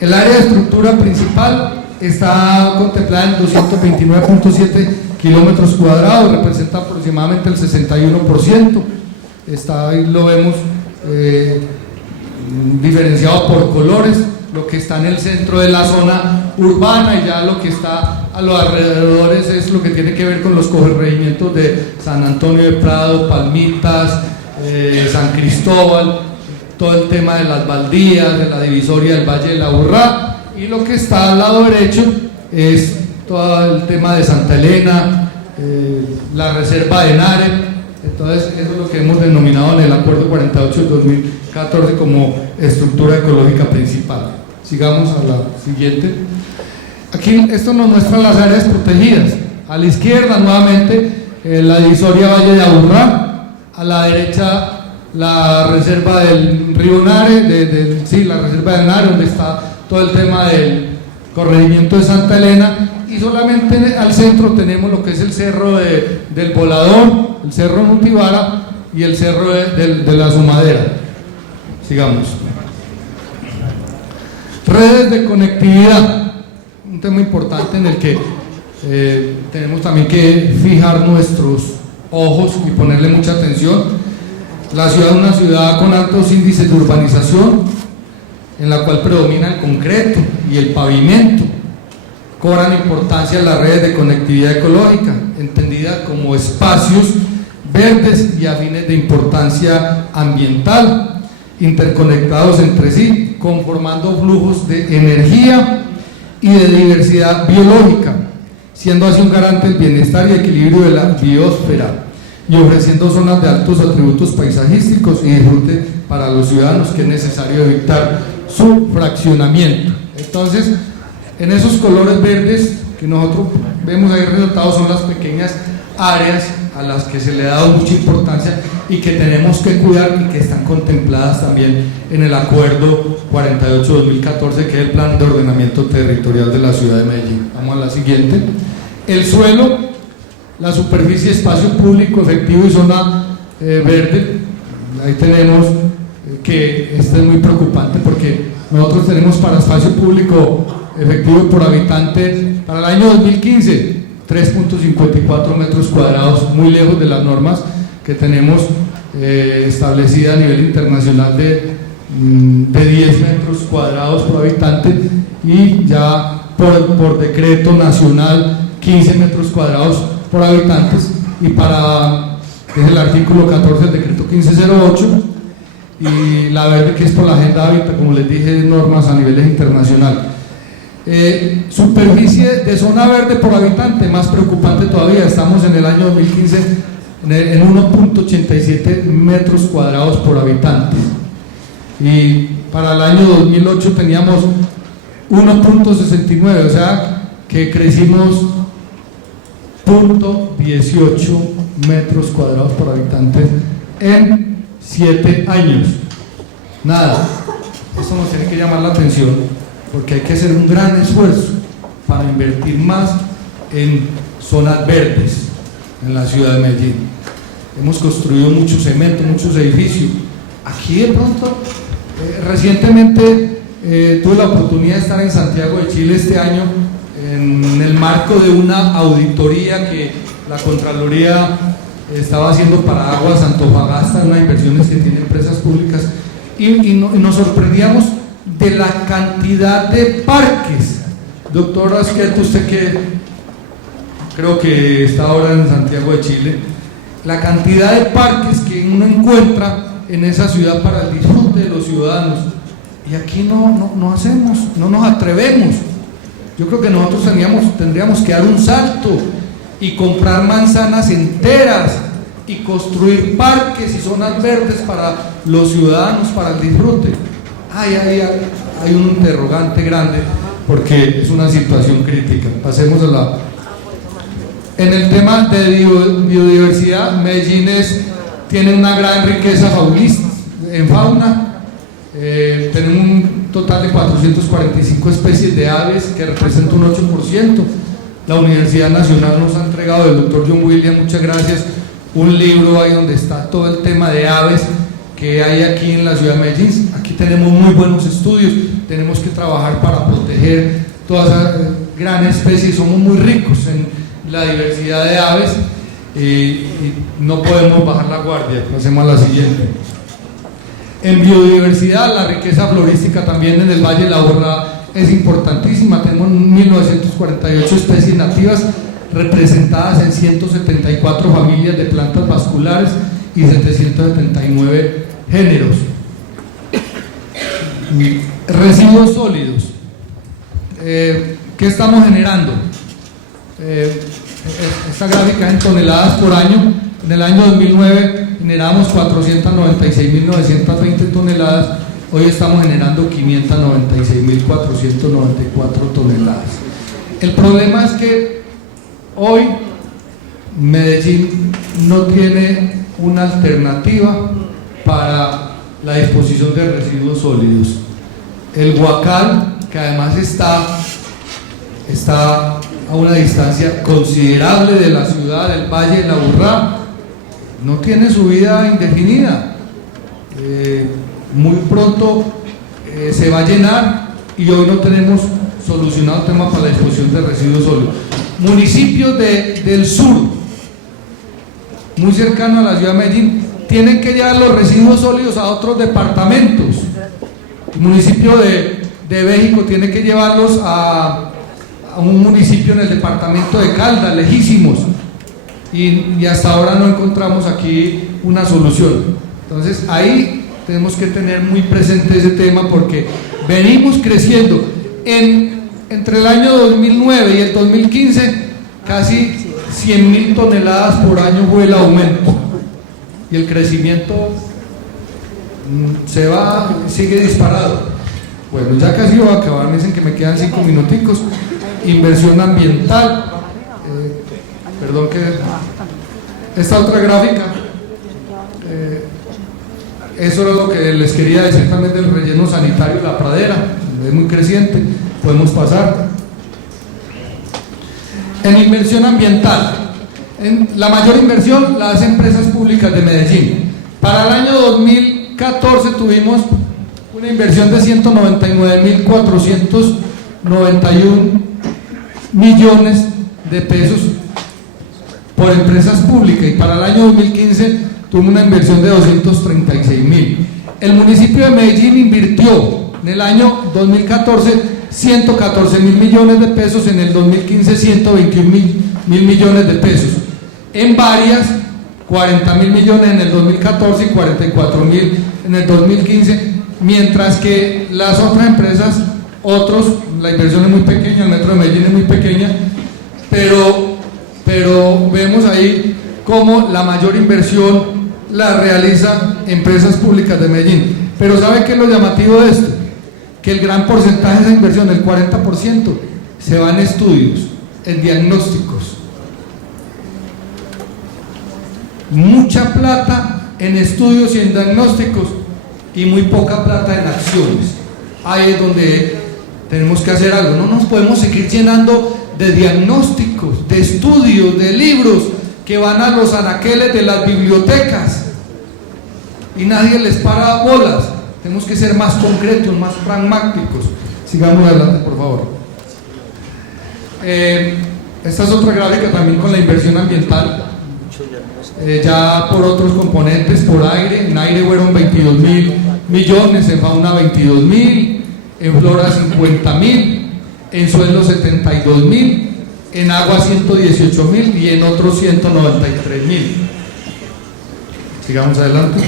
El área de estructura principal está contemplada en 229.7 kilómetros cuadrados, representa aproximadamente el 61%. Ahí lo vemos diferenciado por colores, lo que está en el centro de la zona urbana y ya lo que está a los alrededores es lo que tiene que ver con los corregimientos de San Antonio de Prado, Palmitas, San Cristóbal, todo el tema de las baldías, de la divisoria del Valle de la Aburrá, y lo que está al lado derecho es todo el tema de Santa Elena, la reserva de Nare. Entonces eso es lo que hemos denominado en el Acuerdo 48 de 2014 como estructura ecológica principal. Sigamos a la siguiente. Aquí esto nos muestra las áreas protegidas. A la izquierda nuevamente la divisoria Valle de Aburrá, a la derecha la reserva del río Nare, la reserva del Nare, donde está todo el tema del corregimiento de Santa Elena, y solamente al centro tenemos lo que es el cerro del Volador, el cerro Nutibara y el cerro de la Sumadera. Sigamos. Redes de conectividad, un tema importante en el que tenemos también que fijar nuestros ojos y ponerle mucha atención. La ciudad es una ciudad con altos índices de urbanización, en la cual predomina el concreto y el pavimento. Cobran importancia las redes de conectividad ecológica, entendida como espacios verdes y afines de importancia ambiental, interconectados entre sí, conformando flujos de energía y de diversidad biológica, siendo así un garante del bienestar y equilibrio de la biosfera, y ofreciendo zonas de altos atributos paisajísticos y disfrute para los ciudadanos, que es necesario evitar su fraccionamiento. Entonces, en esos colores verdes que nosotros vemos ahí resaltados son las pequeñas áreas a las que se le ha dado mucha importancia y que tenemos que cuidar y que están contempladas también en el Acuerdo 48-2014, que es el Plan de Ordenamiento Territorial de la Ciudad de Medellín. Vamos a la siguiente. El suelo, la superficie, espacio público efectivo y zona verde. Ahí tenemos que este es muy preocupante porque nosotros tenemos para espacio público efectivo por habitante para el año 2015 3.54 metros cuadrados, muy lejos de las normas que tenemos establecida a nivel internacional de 10 metros cuadrados por habitante, y ya por decreto nacional 15 metros cuadrados por habitantes, y es el artículo 14 del decreto 1508, y la verde, que es por la agenda hábitat, como les dije, normas a nivel internacional. Superficie de zona verde por habitante, más preocupante todavía, estamos en el año 2015 en 1.87 metros cuadrados por habitante, y para el año 2008 teníamos 1.69, o sea que crecimos 0.18 metros cuadrados por habitante en 7 años. Nada, eso nos tiene que llamar la atención, porque hay que hacer un gran esfuerzo para invertir más en zonas verdes en la ciudad de Medellín. Hemos construido mucho cemento, muchos edificios. Aquí de pronto, recientemente tuve la oportunidad de estar en Santiago de Chile este año en el marco de una auditoría que la Contraloría estaba haciendo para Aguas Antofagasta, unas inversiones que tienen empresas públicas, y nos sorprendíamos de la cantidad de parques. Doctor Asqueto, usted que creo que está ahora en Santiago de Chile, la cantidad de parques que uno encuentra en esa ciudad para el disfrute de los ciudadanos, y aquí no hacemos, no nos atrevemos. Yo creo que nosotros tendríamos que dar un salto y comprar manzanas enteras y construir parques y zonas verdes para los ciudadanos, para el disfrute. Hay un interrogante grande, porque es una situación crítica. Pasemos a en el tema de biodiversidad, Medellín tiene una gran riqueza en fauna. Tenemos un total de 445 especies de aves, que representa un 8%. La Universidad Nacional nos ha entregado, el doctor John Williams, muchas gracias, un libro ahí donde está todo el tema de aves que hay aquí en la ciudad de Medellín. Aquí tenemos muy buenos estudios, tenemos que trabajar para proteger todas esas grandes especies. Somos muy ricos en la diversidad de aves, y no podemos bajar la guardia. Pasemos a la siguiente. En biodiversidad, la riqueza florística también en el Valle de la Aburrá es importantísima. Tenemos 1948 especies nativas representadas en 174 familias de plantas vasculares y 779 géneros. Residuos sólidos. ¿Qué estamos generando? Esta gráfica es en toneladas por año. En el año 2009 generamos 496.920 toneladas, hoy estamos generando 596.494 toneladas. El problema es que hoy Medellín no tiene una alternativa para la disposición de residuos sólidos. El Guacal, que además está a una distancia considerable de la ciudad del Valle de la Aburrá, no tiene su vida indefinida. Muy pronto se va a llenar, y hoy no tenemos solucionado el tema para la disposición de residuos sólidos. Municipios del sur, muy cercano a la ciudad de Medellín, tienen que llevar los residuos sólidos a otros departamentos. El municipio de México tiene que llevarlos a un municipio en el departamento de Caldas, lejísimos. Y hasta ahora no encontramos aquí una solución. Entonces ahí tenemos que tener muy presente ese tema, porque venimos creciendo. Entre el año 2009 y el 2015 casi 100.000 toneladas por año fue el aumento, y el crecimiento sigue disparado. Bueno, ya casi voy a acabar, me dicen que me quedan 5 minuticos. Inversión ambiental. Perdón, que esta otra gráfica, eso era lo que les quería decir también del relleno sanitario, la pradera, es muy creciente. Podemos pasar. En inversión ambiental, la mayor inversión la hacen empresas públicas de Medellín. Para el año 2014 tuvimos una inversión de 199.491 millones de pesos por empresas públicas, y para el año 2015 tuvo una inversión de 236.000. El municipio de Medellín invirtió en el año 2014 114.000 millones de pesos, en el 2015 121.000 millones de pesos, en varias, 40.000 millones en el 2014 y 44.000 en el 2015, mientras que las otras empresas otros la inversión es muy pequeña, el metro de Medellín es muy pequeña, pero vemos ahí cómo la mayor inversión la realizan empresas públicas de Medellín. Pero ¿sabe qué es lo llamativo de esto? Que el gran porcentaje de esa inversión, el 40%, se va en estudios, en diagnósticos. Mucha plata en estudios y en diagnósticos y muy poca plata en acciones. Ahí es donde tenemos que hacer algo. No nos podemos seguir llenando de diagnósticos, de estudios, de libros que van a los anaqueles de las bibliotecas y nadie les para bolas. Tenemos que ser más concretos, más pragmáticos. Sigamos adelante, por favor. Esta es otra gráfica también con la inversión ambiental, ya por otros componentes, por aire. En aire fueron 22.000 millones, en fauna 22.000, en flora 50.000, en suelo 72.000, en agua 118.000 y en otros 193.000. Sigamos adelante.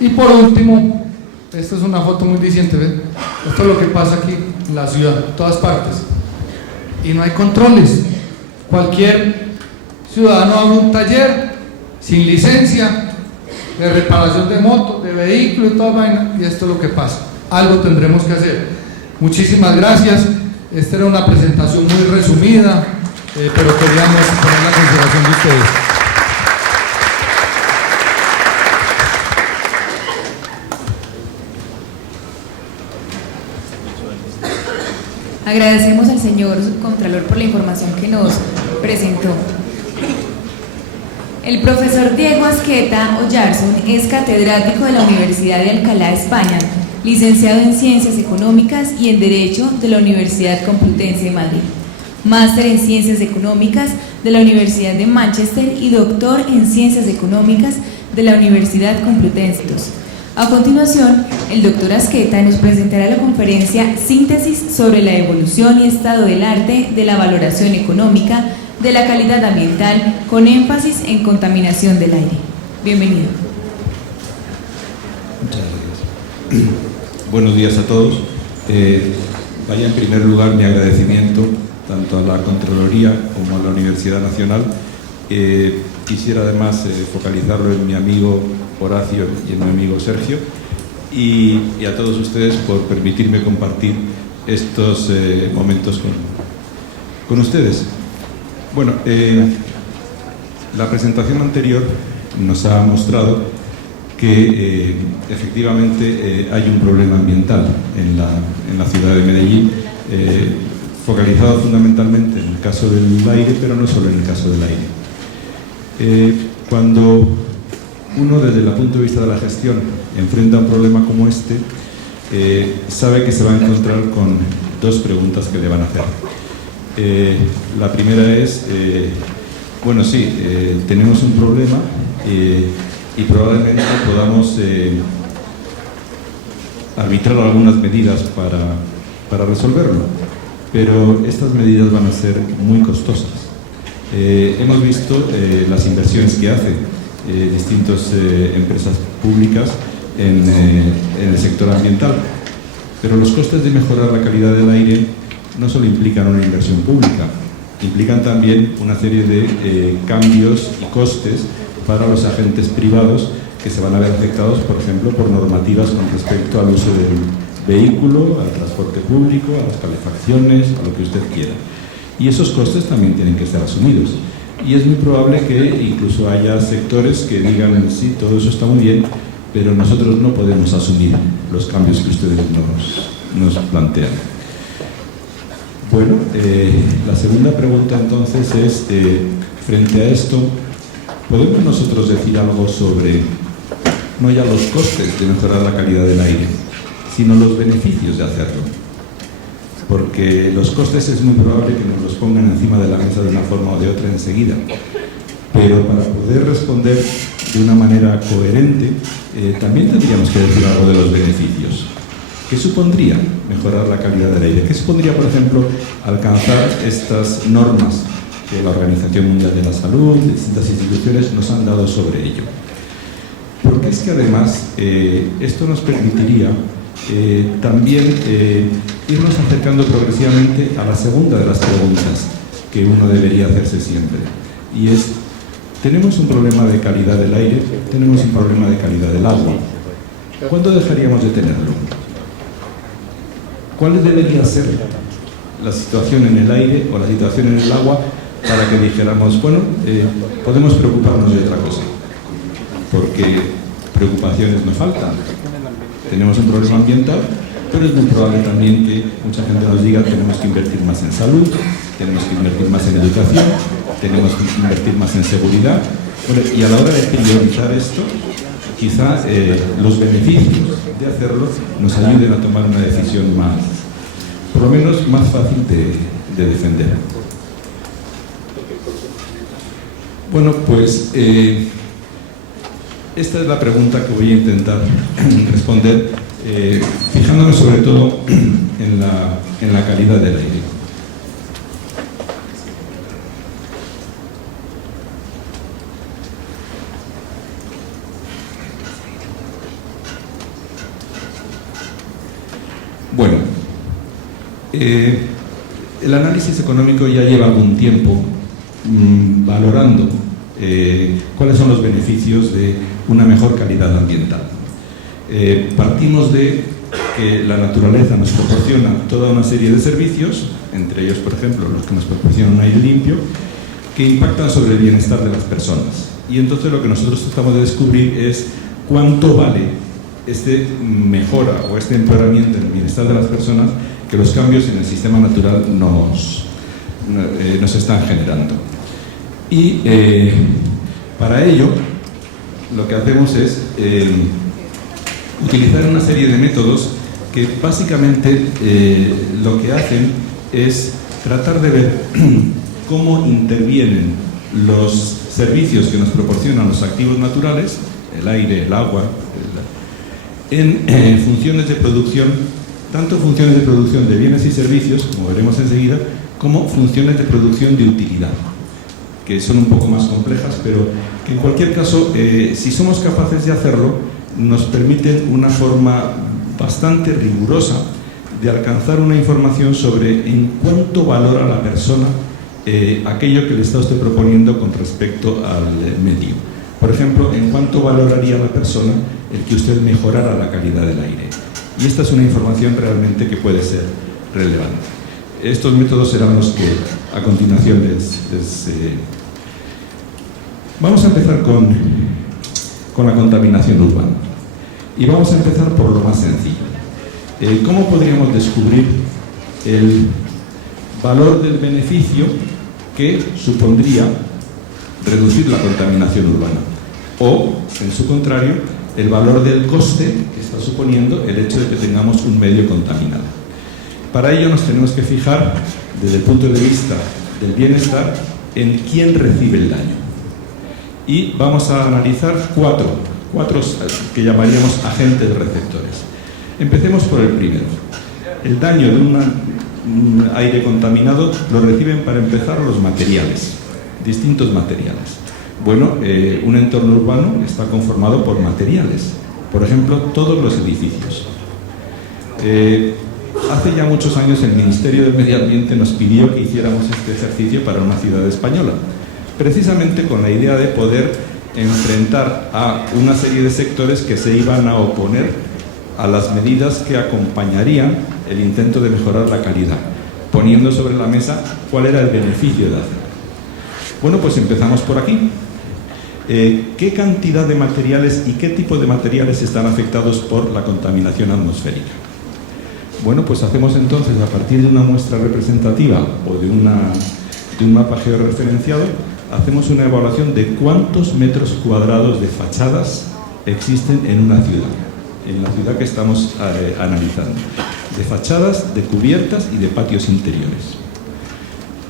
Y por último, esta es una foto muy diciente, ¿ven? Esto es lo que pasa aquí en la ciudad, en todas partes. Y no hay controles. Cualquier ciudadano abre un taller sin licencia, de reparación de motos, de vehículos y toda vaina, y esto es lo que pasa. Algo tendremos que hacer. Muchísimas gracias. Esta era una presentación muy resumida, pero queríamos poner la consideración de ustedes. Agradecemos al señor subcontralor por la información que nos presentó. El profesor Diego Asqueta Oyarzún es catedrático de la Universidad de Alcalá, España, licenciado en Ciencias Económicas y en Derecho de la Universidad Complutense de Madrid, máster en Ciencias Económicas de la Universidad de Manchester y doctor en Ciencias Económicas de la Universidad Complutense. A continuación, el doctor Asqueta nos presentará la conferencia Síntesis sobre la evolución y estado del arte de la valoración económica de la calidad ambiental con énfasis en contaminación del aire. Bienvenido. Muchas gracias. Buenos días a todos. Vaya en primer lugar mi agradecimiento tanto a la Contraloría como a la Universidad Nacional. Quisiera además focalizarlo en mi amigo Horacio y en mi amigo Sergio y a todos ustedes por permitirme compartir estos momentos con ustedes. Bueno, la presentación anterior nos ha mostrado que efectivamente hay un problema ambiental en la ciudad de Medellín, focalizado fundamentalmente en el caso del aire, pero no solo en el caso del aire. Cuando uno desde el punto de vista de la gestión enfrenta un problema como este, sabe que se va a encontrar con dos preguntas que le van a hacer. La primera es, bueno, sí, tenemos un problema y probablemente podamos arbitrar algunas medidas para resolverlo, pero estas medidas van a ser muy costosas. Hemos visto las inversiones que hacen distintas empresas públicas en el sector ambiental, pero los costes de mejorar la calidad del aire no solo implican una inversión pública, implican también una serie de cambios y costes para los agentes privados que se van a ver afectados, por ejemplo, por normativas con respecto al uso del vehículo, al transporte público, a las calefacciones, a lo que usted quiera. Y esos costes también tienen que ser asumidos. Y es muy probable que incluso haya sectores que digan, sí, todo eso está muy bien, pero nosotros no podemos asumir los cambios que ustedes nos plantean. Bueno, la segunda pregunta entonces es, frente a esto, ¿podemos nosotros decir algo sobre, no ya los costes de mejorar la calidad del aire, sino los beneficios de hacerlo? Porque los costes es muy probable que nos los pongan encima de la mesa de una forma o de otra enseguida, pero para poder responder de una manera coherente, también tendríamos que decir algo de los beneficios. ¿Qué supondría mejorar la calidad del aire? ¿Qué supondría, por ejemplo, alcanzar estas normas que la Organización Mundial de la Salud, distintas instituciones nos han dado sobre ello? Porque es que además esto nos permitiría también irnos acercando progresivamente a la segunda de las preguntas que uno debería hacerse siempre, y es: tenemos un problema de calidad del aire, tenemos un problema de calidad del agua. ¿Cuándo dejaríamos de tenerlo? ¿Cuál debería ser la situación en el aire o la situación en el agua para que dijéramos, bueno, podemos preocuparnos de otra cosa? Porque preocupaciones no faltan. Tenemos un problema ambiental, pero es muy probable también que mucha gente nos diga: tenemos que invertir más en salud, tenemos que invertir más en educación, tenemos que invertir más en seguridad. Bueno, y a la hora de priorizar esto, quizá los beneficios de hacerlo nos ayuden a tomar una decisión más, por lo menos más fácil de defender. Bueno, pues esta es la pregunta que voy a intentar responder, fijándome sobre todo en la calidad del aire. Bueno, el análisis económico ya lleva algún tiempo valorando cuáles son los beneficios de una mejor calidad ambiental. Partimos de que la naturaleza nos proporciona toda una serie de servicios, entre ellos, por ejemplo, los que nos proporcionan un aire limpio, que impactan sobre el bienestar de las personas. Y entonces lo que nosotros tratamos de descubrir es cuánto vale este mejora o este empeoramiento en el bienestar de las personas que los cambios en el sistema natural nos están generando. Y para ello lo que hacemos es utilizar una serie de métodos que básicamente lo que hacen es tratar de ver cómo intervienen los servicios que nos proporcionan los activos naturales, el aire, el agua, en funciones de producción, tanto funciones de producción de bienes y servicios, como veremos enseguida, como funciones de producción de utilidad, que son un poco más complejas, pero que en cualquier caso, si somos capaces de hacerlo, nos permiten una forma bastante rigurosa de alcanzar una información sobre en cuánto valora la persona aquello que le está usted proponiendo con respecto al medio. Por ejemplo, en cuánto valoraría la persona el que usted mejorara la calidad del aire. Y esta es una información realmente que puede ser relevante. Estos métodos serán los que a continuación Vamos a empezar con la contaminación urbana. Y vamos a empezar por lo más sencillo. ¿Cómo podríamos descubrir el valor del beneficio que supondría reducir la contaminación urbana? O, en su contrario, el valor del coste que está suponiendo el hecho de que tengamos un medio contaminado. Para ello nos tenemos que fijar, desde el punto de vista del bienestar, en quién recibe el daño. Y vamos a analizar cuatro que llamaríamos agentes receptores. Empecemos por el primero. El daño de un aire contaminado lo reciben, para empezar, los materiales, distintos materiales. Bueno, un entorno urbano está conformado por materiales, por ejemplo, todos los edificios. Hace ya muchos años el Ministerio del Medio Ambiente nos pidió que hiciéramos este ejercicio para una ciudad española, precisamente con la idea de poder enfrentar a una serie de sectores que se iban a oponer a las medidas que acompañarían el intento de mejorar la calidad, poniendo sobre la mesa cuál era el beneficio de hacerlo. Bueno, pues empezamos por aquí. ¿Qué cantidad de materiales y qué tipo de materiales están afectados por la contaminación atmosférica? Bueno, pues hacemos entonces, a partir de una muestra representativa o de un mapa georreferenciado, hacemos una evaluación de cuántos metros cuadrados de fachadas existen en una ciudad, en la ciudad que estamos analizando, de fachadas, de cubiertas y de patios interiores.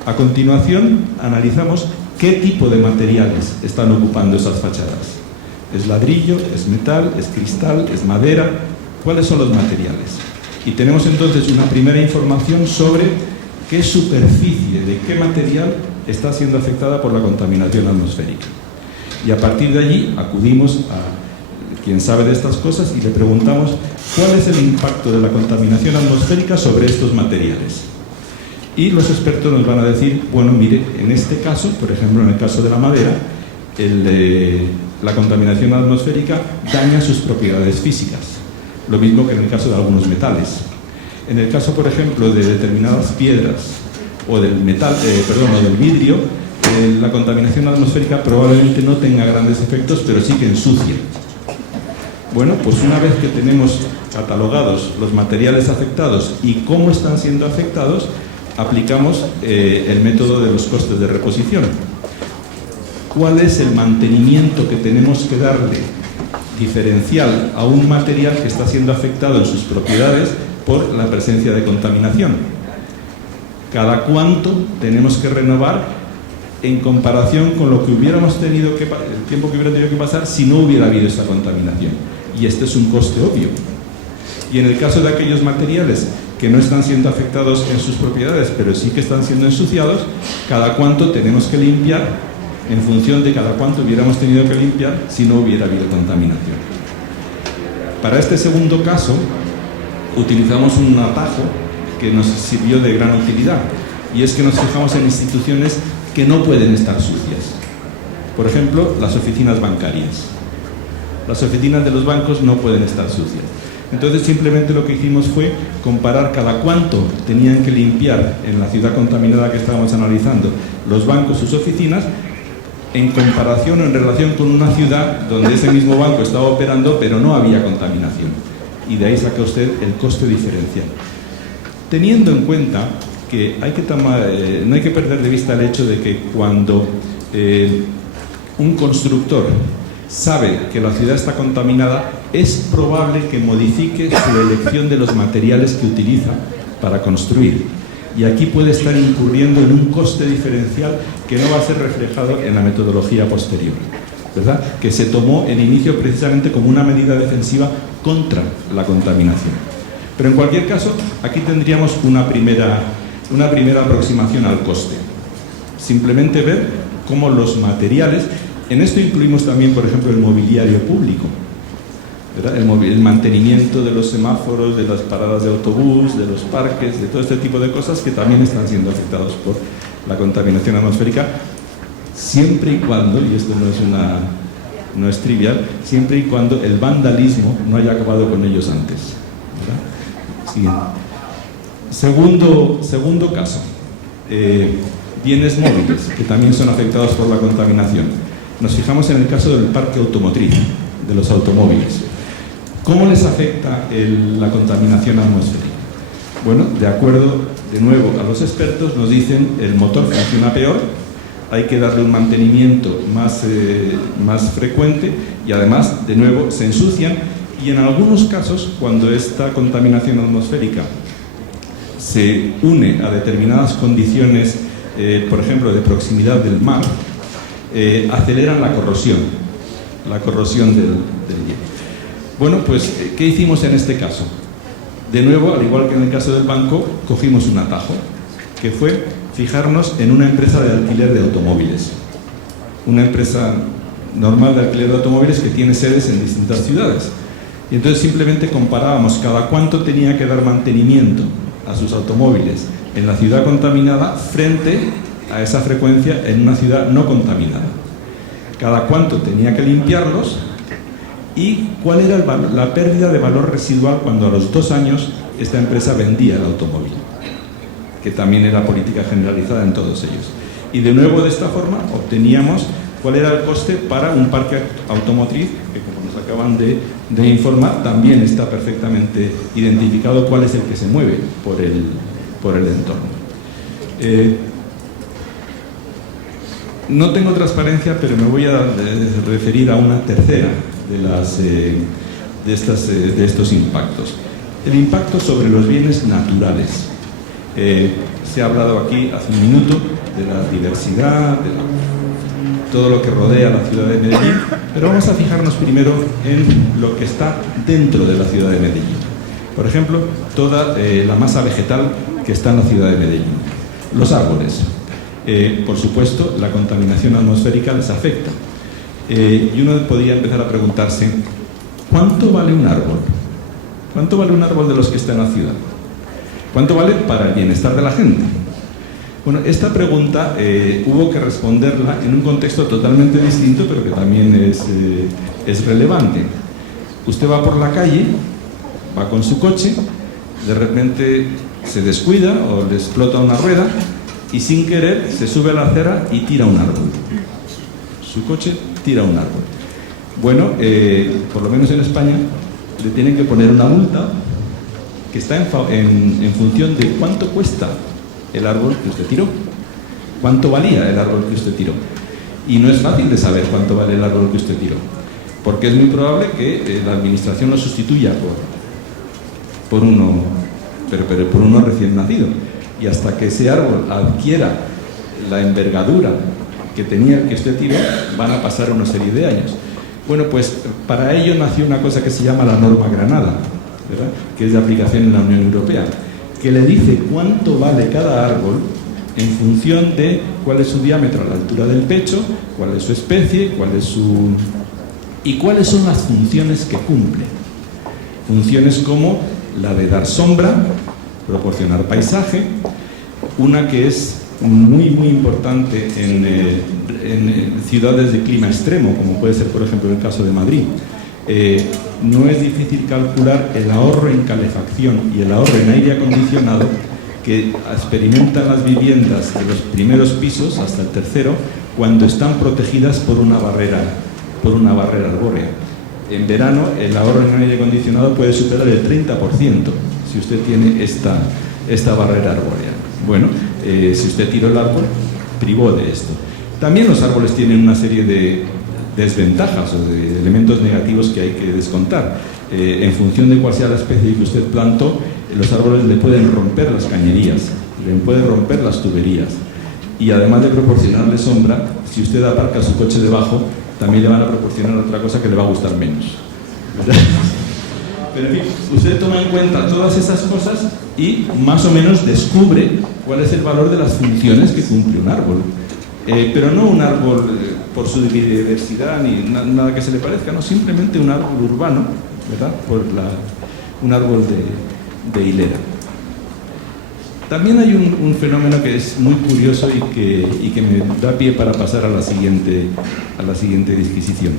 A continuación, analizamos qué tipo de materiales están ocupando esas fachadas. ¿Es ladrillo? ¿Es metal? ¿Es cristal? ¿Es madera? ¿Cuáles son los materiales? Y tenemos entonces una primera información sobre qué superficie, de qué material está siendo afectada por la contaminación atmosférica. Y a partir de allí acudimos a quien sabe de estas cosas, y le preguntamos cuál es el impacto de la contaminación atmosférica sobre estos materiales. Y los expertos nos van a decir, bueno, mire, en este caso, por ejemplo, en el caso de la madera, la contaminación atmosférica daña sus propiedades físicas, lo mismo que en el caso de algunos metales. En el caso, por ejemplo, de determinadas piedras o del metal, o del vidrio, la contaminación atmosférica probablemente no tenga grandes efectos, pero sí que ensucia. Bueno, pues una vez que tenemos catalogados los materiales afectados y cómo están siendo afectados, aplicamos el método de los costes de reposición. ¿Cuál es el mantenimiento que tenemos que darle diferencial a un material que está siendo afectado en sus propiedades por la presencia de contaminación? ¿Cada cuánto tenemos que renovar en comparación con lo que hubiéramos tenido que, el tiempo que hubiera tenido que pasar si no hubiera habido esta contaminación? Y este es un coste obvio. Y en el caso de aquellos materiales que no están siendo afectados en sus propiedades, pero sí que están siendo ensuciados, ¿cada cuánto tenemos que limpiar en función de cada cuánto hubiéramos tenido que limpiar si no hubiera habido contaminación? Para este segundo caso, utilizamos un atajo que nos sirvió de gran utilidad, y es que nos fijamos en instituciones que no pueden estar sucias. Por ejemplo, las oficinas bancarias. Las oficinas de los bancos no pueden estar sucias. Entonces simplemente lo que hicimos fue comparar cada cuánto tenían que limpiar en la ciudad contaminada que estábamos analizando los bancos, sus oficinas, en comparación o en relación con una ciudad donde ese mismo banco estaba operando pero no había contaminación. Y de ahí saca usted el coste diferencial. Teniendo en cuenta que no hay que perder de vista el hecho de que cuando un constructor sabe que la ciudad está contaminada, es probable que modifique su elección de los materiales que utiliza para construir. Y aquí puede estar incurriendo en un coste diferencial que no va a ser reflejado en la metodología posterior, ¿verdad? Que se tomó en inicio precisamente como una medida defensiva contra la contaminación. Pero en cualquier caso, aquí tendríamos una primera aproximación al coste. Simplemente ver cómo los materiales, en esto incluimos también, por ejemplo, el mobiliario público, ¿verdad? El mantenimiento de los semáforos, de las paradas de autobús, de los parques, de todo este tipo de cosas que también están siendo afectados por la contaminación atmosférica, siempre y cuando, y esto no es trivial, siempre y cuando el vandalismo no haya acabado con ellos antes, ¿verdad? Siguiente. Segundo caso, bienes móviles que también son afectados por la contaminación. Nos fijamos en el caso del parque automotriz, de los automóviles. ¿Cómo les afecta la contaminación atmosférica? Bueno, de acuerdo, de nuevo, a los expertos nos dicen el motor funciona peor, hay que darle un mantenimiento más frecuente y además, de nuevo, se ensucian, y en algunos casos, cuando esta contaminación atmosférica se une a determinadas condiciones, por ejemplo, de proximidad del mar, aceleran la corrosión del hielo. Bueno, pues, ¿qué hicimos en este caso? De nuevo, al igual que en el caso del banco, cogimos un atajo, que fue fijarnos en una empresa de alquiler de automóviles. Una empresa normal de alquiler de automóviles que tiene sedes en distintas ciudades. Y entonces simplemente comparábamos cada cuánto tenía que dar mantenimiento a sus automóviles en la ciudad contaminada frente a esa frecuencia en una ciudad no contaminada. Cada cuánto tenía que limpiarlos y cuál era la pérdida de valor residual cuando a los 2 años esta empresa vendía el automóvil, que también era política generalizada en todos ellos. Y de nuevo, de esta forma obteníamos cuál era el coste para un parque automotriz que, como nos acaban de informar, también está perfectamente identificado cuál es el que se mueve por el entorno. No tengo transparencia, pero me voy a referir a una tercera de estos impactos. El impacto sobre los bienes naturales. Se ha hablado aquí hace un minuto de la diversidad, todo lo que rodea la ciudad de Medellín, pero vamos a fijarnos primero en lo que está dentro de la ciudad de Medellín. Por ejemplo, toda la masa vegetal que está en la ciudad de Medellín. Los árboles. Por supuesto, la contaminación atmosférica les afecta. Y uno podría empezar a preguntarse ¿cuánto vale un árbol? ¿Cuánto vale un árbol de los que está en la ciudad? ¿Cuánto vale para el bienestar de la gente? Bueno, esta pregunta hubo que responderla en un contexto totalmente distinto, pero que también es relevante. Usted va por la calle, va con su coche, de repente se descuida o le explota una rueda y sin querer se sube a la acera y tira un árbol. Su coche tira un árbol. Bueno, por lo menos en España le tienen que poner una multa que está en función de cuánto cuesta el árbol que usted tiró, cuánto valía el árbol que usted tiró. Y no es fácil de saber cuánto vale el árbol que usted tiró, porque es muy probable que la administración lo sustituya por uno recién nacido, y hasta que ese árbol adquiera la envergadura que tenía que usted tiró, van a pasar una serie de años. Bueno, pues para ello nació una cosa que se llama la norma Granada, ¿verdad?, que es de aplicación en la Unión Europea, que le dice cuánto vale cada árbol en función de cuál es su diámetro a la altura del pecho, cuál es su especie, y cuáles son las funciones que cumple. Funciones como la de dar sombra, proporcionar paisaje, una que es muy importante en ciudades de clima extremo, como puede ser por ejemplo el caso de Madrid. No es difícil calcular el ahorro en calefacción y el ahorro en aire acondicionado que experimentan las viviendas de los primeros pisos hasta el tercero cuando están protegidas por una barrera arbórea. En verano el ahorro en aire acondicionado puede superar el 30% si usted tiene esta barrera arbórea. Bueno, si usted tiró el árbol, privó de esto. También los árboles tienen una serie de desventajas o de elementos negativos que hay que descontar. En función de cuál sea la especie que usted plantó, los árboles le pueden romper las cañerías, le pueden romper las tuberías, y además de proporcionarle sombra, si usted aparca su coche debajo, también le van a proporcionar otra cosa que le va a gustar menos, ¿verdad? Pero en fin, usted toma en cuenta todas esas cosas y más o menos descubre cuál es el valor de las funciones que cumple un árbol. Pero no un árbol por su diversidad ni nada que se le parezca, no, simplemente un árbol urbano, ¿verdad?, un árbol de hilera. También hay un fenómeno que es muy curioso y que me da pie para pasar a la siguiente disquisición.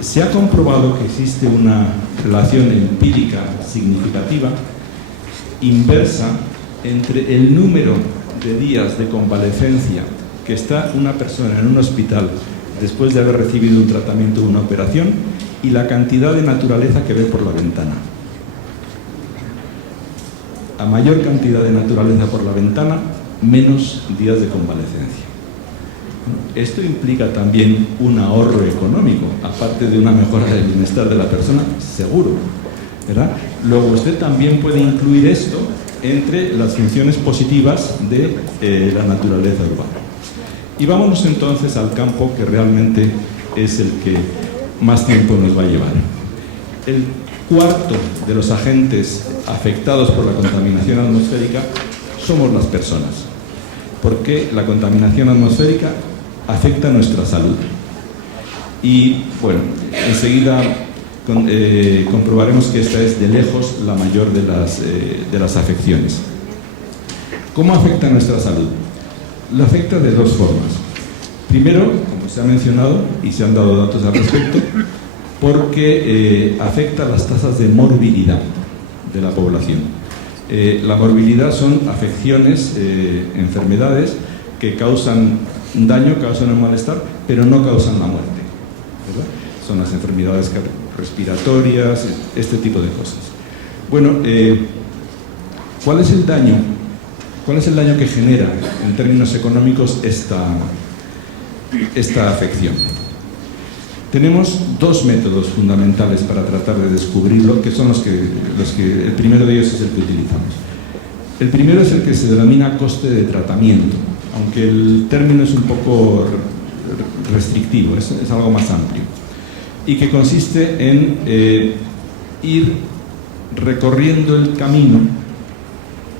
Se ha comprobado que existe una relación empírica significativa inversa entre el número de días de convalecencia que está una persona en un hospital después de haber recibido un tratamiento o una operación y la cantidad de naturaleza que ve por la ventana. A mayor cantidad de naturaleza por la ventana, menos días de convalecencia. Esto implica también un ahorro económico, aparte de una mejora del bienestar de la persona, seguro, ¿verdad? Luego usted también puede incluir esto entre las funciones positivas de la naturaleza urbana. Y vámonos entonces al campo que realmente es el que más tiempo nos va a llevar. El cuarto de los agentes afectados por la contaminación atmosférica somos las personas, porque la contaminación atmosférica afecta nuestra salud. Y bueno, enseguida comprobaremos que esta es de lejos la mayor de las afecciones. ¿Cómo afecta nuestra salud? La afecta de dos formas. Primero, como se ha mencionado y se han dado datos al respecto, porque afecta las tasas de morbilidad de la población. La morbilidad son afecciones, enfermedades que causan daño, causan el malestar, pero no causan la muerte, ¿verdad? Son las enfermedades respiratorias, este tipo de cosas. Bueno, ¿cuál es el daño? ¿Cuál es el daño que genera en términos económicos esta afección? Tenemos dos métodos fundamentales para tratar de descubrirlo, que son los que el primero de ellos es el que utilizamos. El primero es el que se denomina coste de tratamiento, aunque el término es un poco restrictivo, es algo más amplio, y que consiste en ir recorriendo el camino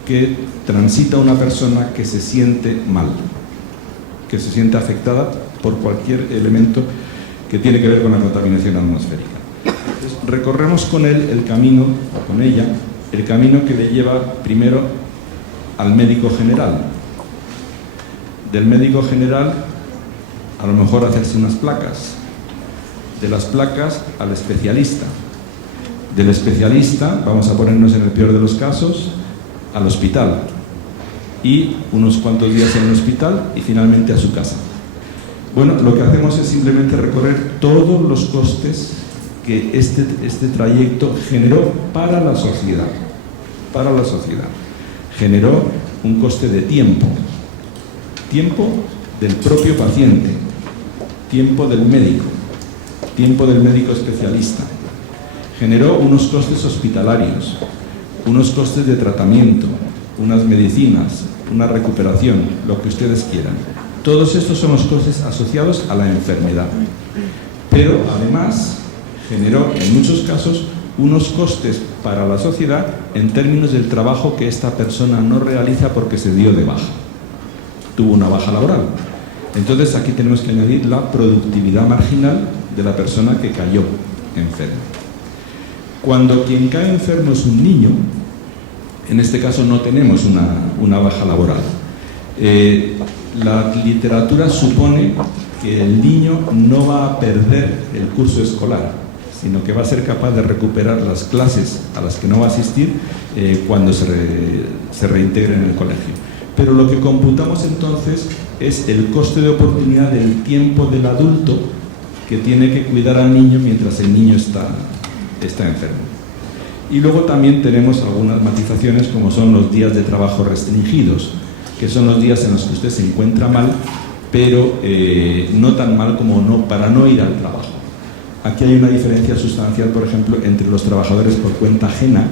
que transita una persona que se siente mal, que se siente afectada por cualquier elemento que tiene que ver con la contaminación atmosférica. Entonces, recorremos con él el camino, o con ella, el camino que le lleva primero al médico general. Del médico general, a lo mejor hacerse unas placas. De las placas al especialista. Del especialista, vamos a ponernos en el peor de los casos, al hospital. Y unos cuantos días en el hospital y finalmente a su casa. Bueno, lo que hacemos es simplemente recorrer todos los costes que este trayecto generó para la sociedad. Para la sociedad. Generó un coste de tiempo. Tiempo del propio paciente. Tiempo del médico. Tiempo del médico especialista. Generó unos costes hospitalarios, unos costes de tratamiento, unas medicinas, una recuperación, lo que ustedes quieran. Todos estos son los costes asociados a la enfermedad. Pero además generó en muchos casos unos costes para la sociedad en términos del trabajo que esta persona no realiza porque se dio de baja. Tuvo una baja laboral. Entonces aquí tenemos que añadir la productividad marginal de la persona que cayó enferma. Cuando quien cae enfermo es un niño, en este caso no tenemos una baja laboral. La literatura supone que el niño no va a perder el curso escolar, sino que va a ser capaz de recuperar las clases a las que no va a asistir cuando se reintegre en el colegio. Pero lo que computamos entonces es el coste de oportunidad del tiempo del adulto que tiene que cuidar al niño mientras el niño está enfermo. Y luego también tenemos algunas matizaciones como son los días de trabajo restringidos, que son los días en los que usted se encuentra mal, pero no tan mal como para no ir al trabajo. Aquí hay una diferencia sustancial, por ejemplo, entre los trabajadores por cuenta ajena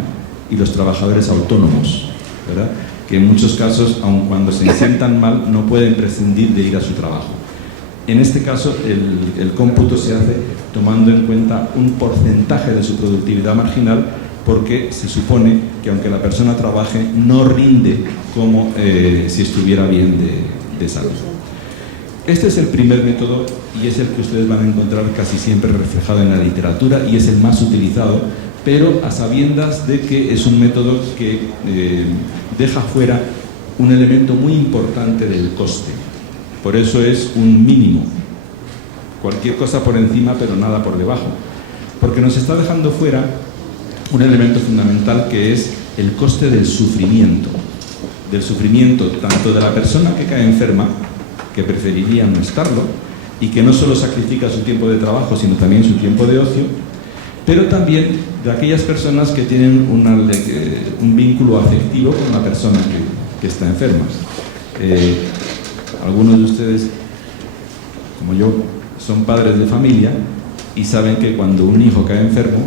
y los trabajadores autónomos, ¿verdad? Que en muchos casos, aun cuando se sientan mal, no pueden prescindir de ir a su trabajo. En este caso, el cómputo se hace tomando en cuenta un porcentaje de su productividad marginal, porque se supone que aunque la persona trabaje, no rinde como si estuviera bien de salud. Este es el primer método y es el que ustedes van a encontrar casi siempre reflejado en la literatura y es el más utilizado, pero a sabiendas de que es un método que deja fuera un elemento muy importante del coste. Por eso es un mínimo. Cualquier cosa por encima, pero nada por debajo. Porque nos está dejando fuera un elemento fundamental que es el coste del sufrimiento. Del sufrimiento tanto de la persona que cae enferma, que preferiría no estarlo, y que no solo sacrifica su tiempo de trabajo, sino también su tiempo de ocio, pero también de aquellas personas que tienen un vínculo afectivo con la persona que está enferma. Algunos de ustedes, como yo, son padres de familia y saben que cuando un hijo cae enfermo,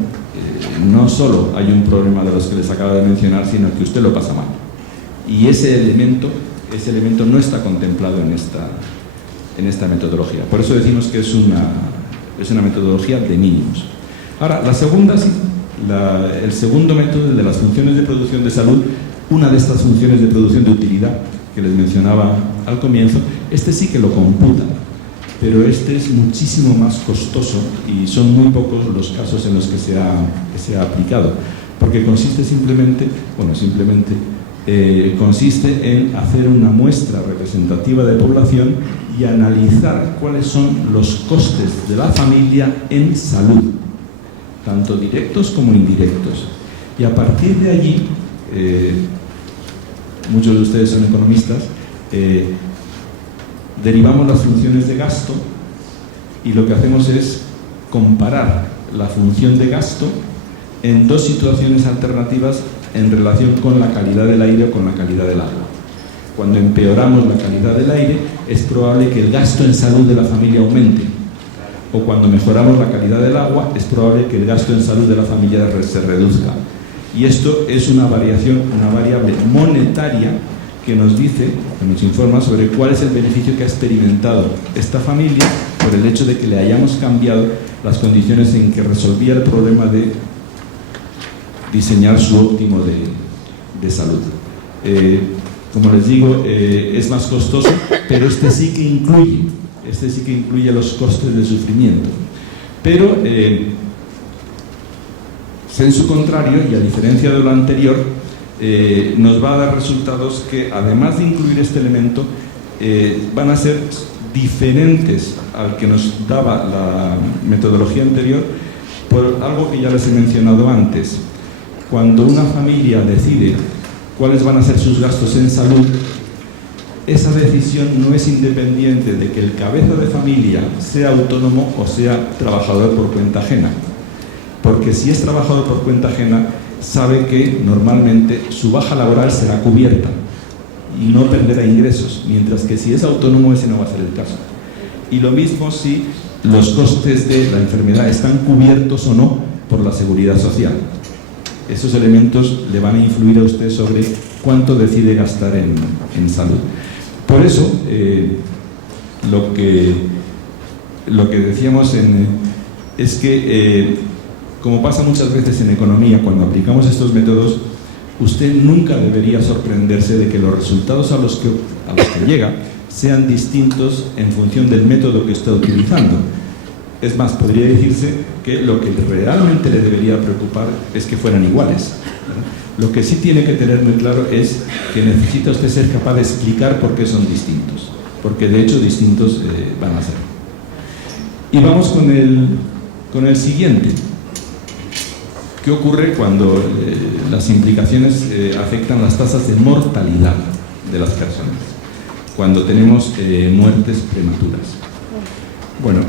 no solo hay un problema de los que les acabo de mencionar, sino que usted lo pasa mal. Y ese elemento no está contemplado en esta metodología. Por eso decimos que es una metodología de mínimos. Ahora, el segundo método, el de las funciones de producción de salud, una de estas funciones de producción de utilidad que les mencionaba al comienzo, este sí que lo computa, pero este es muchísimo más costoso y son muy pocos los casos en los que se ha aplicado, porque consiste consiste en hacer una muestra representativa de población y analizar cuáles son los costes de la familia en salud, tanto directos como indirectos. Y a partir de allí, muchos de ustedes son economistas, derivamos las funciones de gasto y lo que hacemos es comparar la función de gasto en dos situaciones alternativas en relación con la calidad del aire o con la calidad del agua. Cuando empeoramos la calidad del aire, es probable que el gasto en salud de la familia aumente. O cuando mejoramos la calidad del agua, es probable que el gasto en salud de la familia se reduzca. Y esto es una variable monetaria que nos dice, que nos informa sobre cuál es el beneficio que ha experimentado esta familia por el hecho de que le hayamos cambiado las condiciones en que resolvía el problema de diseñar su óptimo de salud. Como les digo, es más costoso, pero este sí que incluye los costes de sufrimiento. Pero Sensu contrario, y a diferencia de lo anterior, nos va a dar resultados que, además de incluir este elemento, van a ser diferentes al que nos daba la metodología anterior, por algo que ya les he mencionado antes. Cuando una familia decide cuáles van a ser sus gastos en salud, esa decisión no es independiente de que el cabeza de familia sea autónomo o sea trabajador por cuenta ajena. Porque si es trabajador por cuenta ajena, sabe que normalmente su baja laboral será cubierta y no perderá ingresos, mientras que si es autónomo ese no va a ser el caso. Y lo mismo si los costes de la enfermedad están cubiertos o no por la seguridad social. Esos elementos le van a influir a usted sobre cuánto decide gastar en salud. Por eso, lo que decíamos es que, como pasa muchas veces en economía, cuando aplicamos estos métodos, usted nunca debería sorprenderse de que los resultados a los que llega sean distintos en función del método que está utilizando. Es más, podría decirse que lo que realmente le debería preocupar es que fueran iguales, ¿verdad? Lo que sí tiene que tener muy claro es que necesita usted ser capaz de explicar por qué son distintos, porque de hecho distintos van a ser. Y vamos con el siguiente. ¿Qué ocurre cuando las implicaciones afectan las tasas de mortalidad de las personas? Cuando tenemos muertes prematuras. Bueno,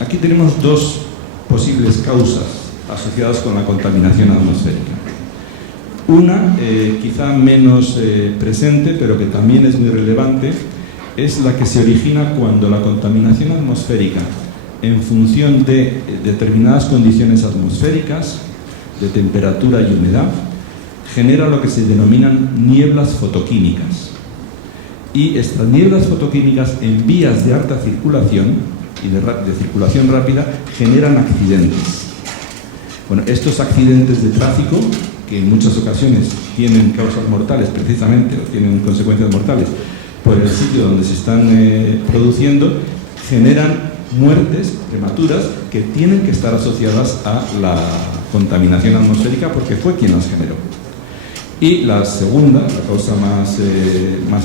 aquí tenemos dos posibles causas asociadas con la contaminación atmosférica. Una, quizá menos presente, pero que también es muy relevante, es la que se origina cuando la contaminación atmosférica, en función de determinadas condiciones atmosféricas, de temperatura y humedad, genera lo que se denominan nieblas fotoquímicas. Y estas nieblas fotoquímicas en vías de alta circulación y de circulación rápida generan accidentes. Bueno, estos accidentes de tráfico, que en muchas ocasiones tienen causas mortales precisamente, o tienen consecuencias mortales por el sitio donde se están produciendo, generan muertes prematuras que tienen que estar asociadas a la contaminación atmosférica porque fue quien las generó. Y la segunda, la causa más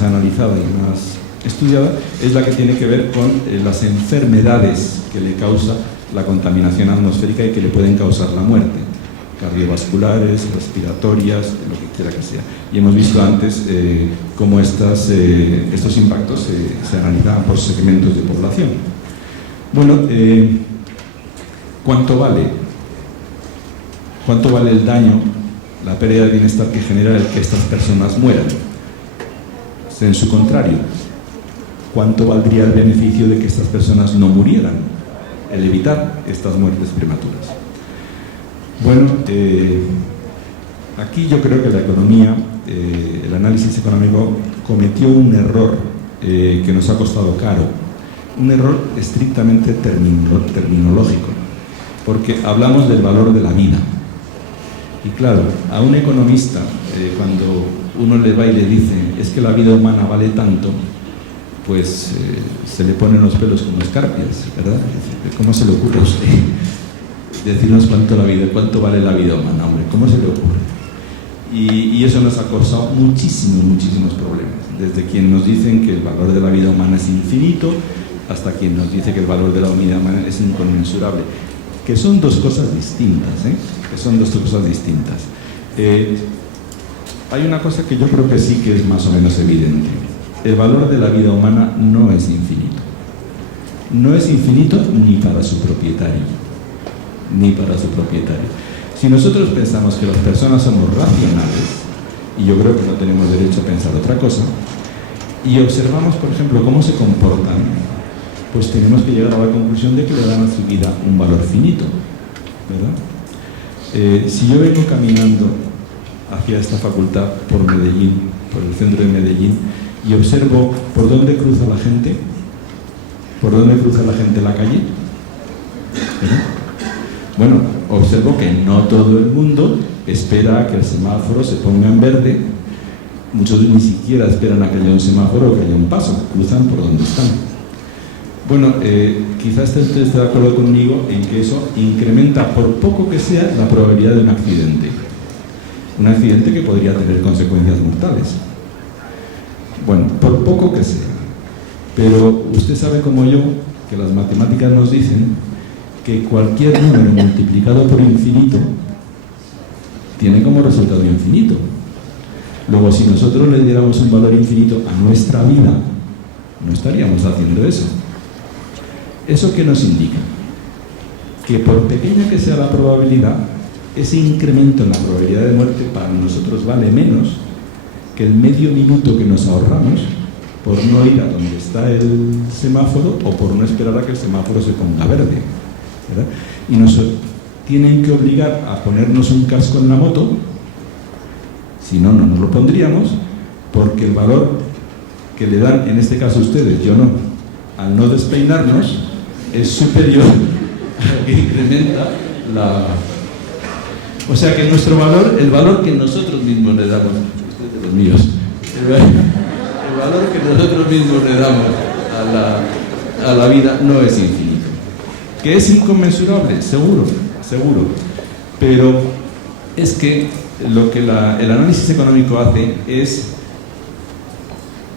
analizada y más estudiada, es la que tiene que ver con las enfermedades que le causa la contaminación atmosférica y que le pueden causar la muerte, cardiovasculares, respiratorias, lo que quiera que sea. Y hemos visto antes cómo estos impactos se analizaban por segmentos de población. Bueno, ¿cuánto vale? ¿Cuánto vale el daño, la pérdida de bienestar que genera el que estas personas mueran? En su contrario, ¿cuánto valdría el beneficio de que estas personas no murieran? El evitar estas muertes prematuras. Bueno, aquí yo creo que la economía, el análisis económico cometió un error que nos ha costado caro, un error estrictamente terminológico, porque hablamos del valor de la vida. Y claro, a un economista, cuando uno le va y le dice es que la vida humana vale tanto, pues se le ponen los pelos como escarpias, ¿verdad? ¿Cómo se le ocurre a usted decirnos cuánto vale la vida humana, hombre? ¿Cómo se le ocurre? Y eso nos ha causado muchísimos problemas. Desde quien nos dicen que el valor de la vida humana es infinito, hasta quien nos dice que el valor de la vida humana es inconmensurable. Que son dos cosas distintas, que son dos cosas distintas. Hay una cosa que yo creo que sí que es más o menos evidente. El valor de la vida humana no es infinito. No es infinito ni para su propietario. Ni para su propietario. Si nosotros pensamos que las personas somos racionales, y yo creo que no tenemos derecho a pensar otra cosa, y observamos, por ejemplo, cómo se comportan, pues tenemos que llegar a la conclusión de que le dan a su vida un valor finito, ¿verdad? Si yo vengo caminando hacia esta facultad por Medellín, por el centro de Medellín, y observo por dónde cruza la gente la calle, ¿verdad? Bueno, observo que no todo el mundo espera a que el semáforo se ponga en verde, muchos ni siquiera esperan a que haya un semáforo o que haya un paso, cruzan por donde están. Bueno, quizás usted esté de acuerdo conmigo en que eso incrementa, por poco que sea, la probabilidad de un accidente. Un accidente que podría tener consecuencias mortales. Bueno, por poco que sea. Pero usted sabe como yo que las matemáticas nos dicen que cualquier número multiplicado por infinito tiene como resultado infinito. Luego, si nosotros le diéramos un valor infinito a nuestra vida, no estaríamos haciendo eso. ¿Eso qué nos indica? Que por pequeña que sea la probabilidad, ese incremento en la probabilidad de muerte para nosotros vale menos que el medio minuto que nos ahorramos por no ir a donde está el semáforo o por no esperar a que el semáforo se ponga verde, ¿verdad? Y nos tienen que obligar a ponernos un casco en la moto, si no, no nos lo pondríamos, porque el valor que le dan, en este caso ustedes, yo no, al no despeinarnos, es superior a lo que incrementa la... O sea que nuestro valor, el valor que nosotros mismos le damos, ustedes de los míos, el valor que nosotros mismos le damos a la vida no es infinito. ¿Que es inconmensurable? Seguro, seguro. Pero es que lo que el análisis económico hace es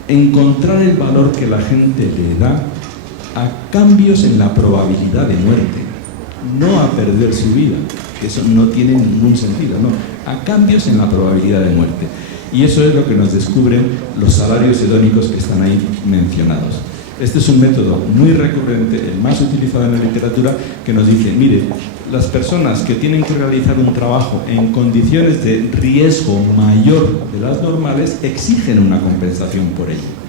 encontrar el valor que la gente le da a cambios en la probabilidad de muerte, no a perder su vida, que eso no tiene ningún sentido, no, a cambios en la probabilidad de muerte. Y eso es lo que nos descubren los salarios hedónicos que están ahí mencionados. Este es un método muy recurrente, el más utilizado en la literatura, que nos dice, mire, las personas que tienen que realizar un trabajo en condiciones de riesgo mayor de las normales exigen una compensación por ello.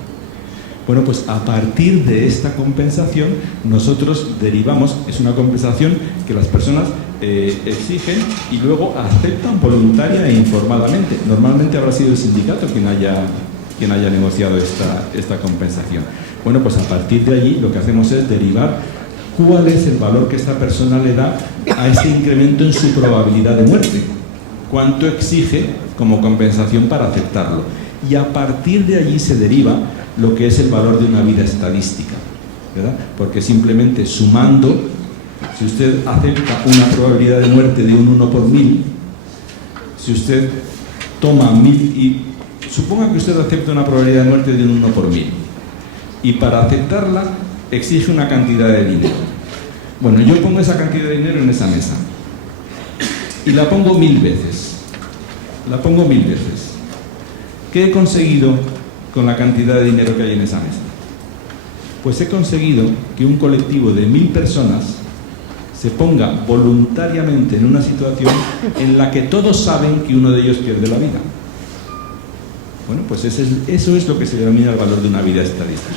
Bueno, pues a partir de esta compensación nosotros derivamos, es una compensación que las personas exigen y luego aceptan voluntaria e informadamente. Normalmente habrá sido el sindicato quien haya negociado esta compensación. Bueno, pues a partir de allí lo que hacemos es derivar cuál es el valor que esta persona le da a este incremento en su probabilidad de muerte. Cuánto exige como compensación para aceptarlo. Y a partir de allí se deriva lo que es el valor de una vida estadística, ¿verdad? Porque simplemente sumando, si usted acepta una probabilidad de muerte de un 1 por 1000, si usted toma 1000 y suponga que usted acepta una probabilidad de muerte de un 1 por 1000 y para aceptarla exige una cantidad de dinero. Bueno, yo pongo esa cantidad de dinero en esa mesa y la pongo 1000 veces. La pongo 1000 veces. ¿Qué he conseguido con la cantidad de dinero que hay en esa mesa? Pues he conseguido que un colectivo de 1000 personas se ponga voluntariamente en una situación en la que todos saben que uno de ellos pierde la vida. Bueno, pues eso es lo que se denomina el valor de una vida estadística.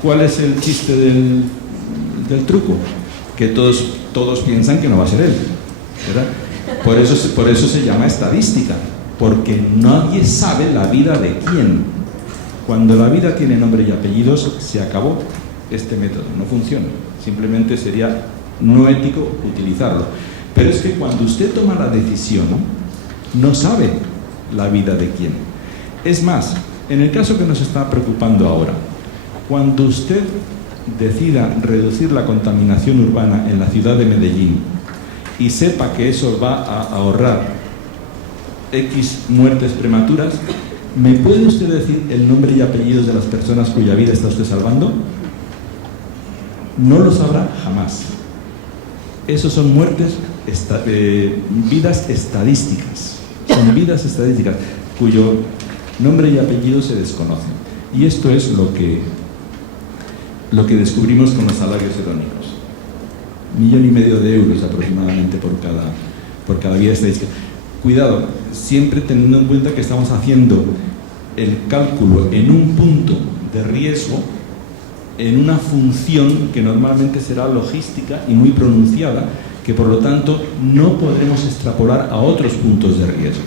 ¿Cuál es el chiste del truco? Que todos piensan que no va a ser él, ¿verdad? Por eso se llama estadística, porque nadie sabe la vida de quién. Cuando la vida tiene nombre y apellidos, se acabó este método, no funciona. Simplemente sería no ético utilizarlo. Pero es que cuando usted toma la decisión, no sabe la vida de quién. Es más, en el caso que nos está preocupando ahora, cuando usted decida reducir la contaminación urbana en la ciudad de Medellín y sepa que eso va a ahorrar X muertes prematuras, ¿me puede usted decir el nombre y apellidos de las personas cuya vida está usted salvando? No lo sabrá jamás. Esos son vidas estadísticas. Son vidas estadísticas cuyo nombre y apellido se desconocen. Y esto es lo que descubrimos con los salarios hedónicos. 1,5 millones de euros aproximadamente por cada vida estadística. Cuidado, siempre teniendo en cuenta que estamos haciendo el cálculo en un punto de riesgo, en una función que normalmente será logística y muy pronunciada, que por lo tanto no podremos extrapolar a otros puntos de riesgo,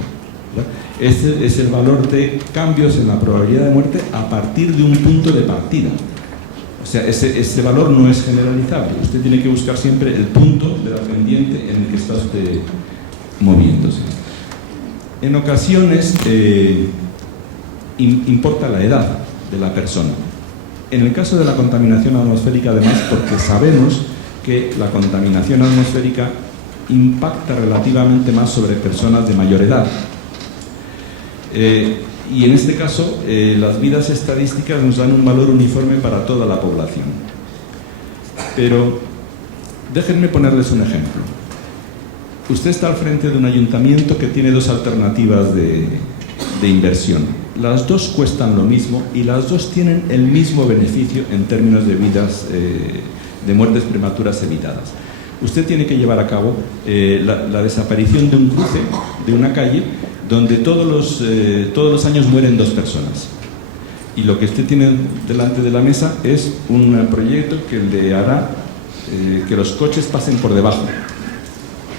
¿verdad? Este es el valor de cambios en la probabilidad de muerte a partir de un punto de partida. O sea, ese valor no es generalizable. Usted tiene que buscar siempre el punto de la pendiente en el que está usted moviéndose. En ocasiones importa la edad de la persona. En el caso de la contaminación atmosférica, además, porque sabemos que la contaminación atmosférica impacta relativamente más sobre personas de mayor edad. Y en este caso, las vidas estadísticas nos dan un valor uniforme para toda la población. Pero déjenme ponerles un ejemplo. Usted está al frente de un ayuntamiento que tiene dos alternativas de inversión. Las dos cuestan lo mismo y las dos tienen el mismo beneficio en términos de vidas, de muertes prematuras evitadas. Usted tiene que llevar a cabo la desaparición de un cruce, de una calle, donde todos los años mueren 2 personas. Y lo que usted tiene delante de la mesa es un proyecto que le hará que los coches pasen por debajo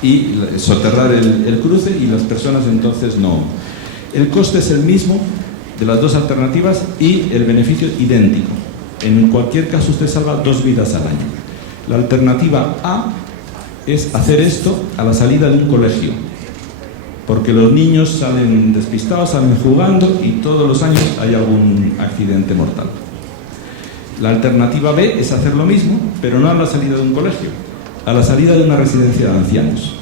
y soterrar el cruce y las personas entonces no. El coste es el mismo de las dos alternativas y el beneficio idéntico. En cualquier caso usted salva 2 vidas al año. La alternativa A es hacer esto a la salida de un colegio, porque los niños salen despistados, salen jugando y todos los años hay algún accidente mortal. La alternativa B es hacer lo mismo, pero no a la salida de un colegio, a la salida de una residencia de ancianos,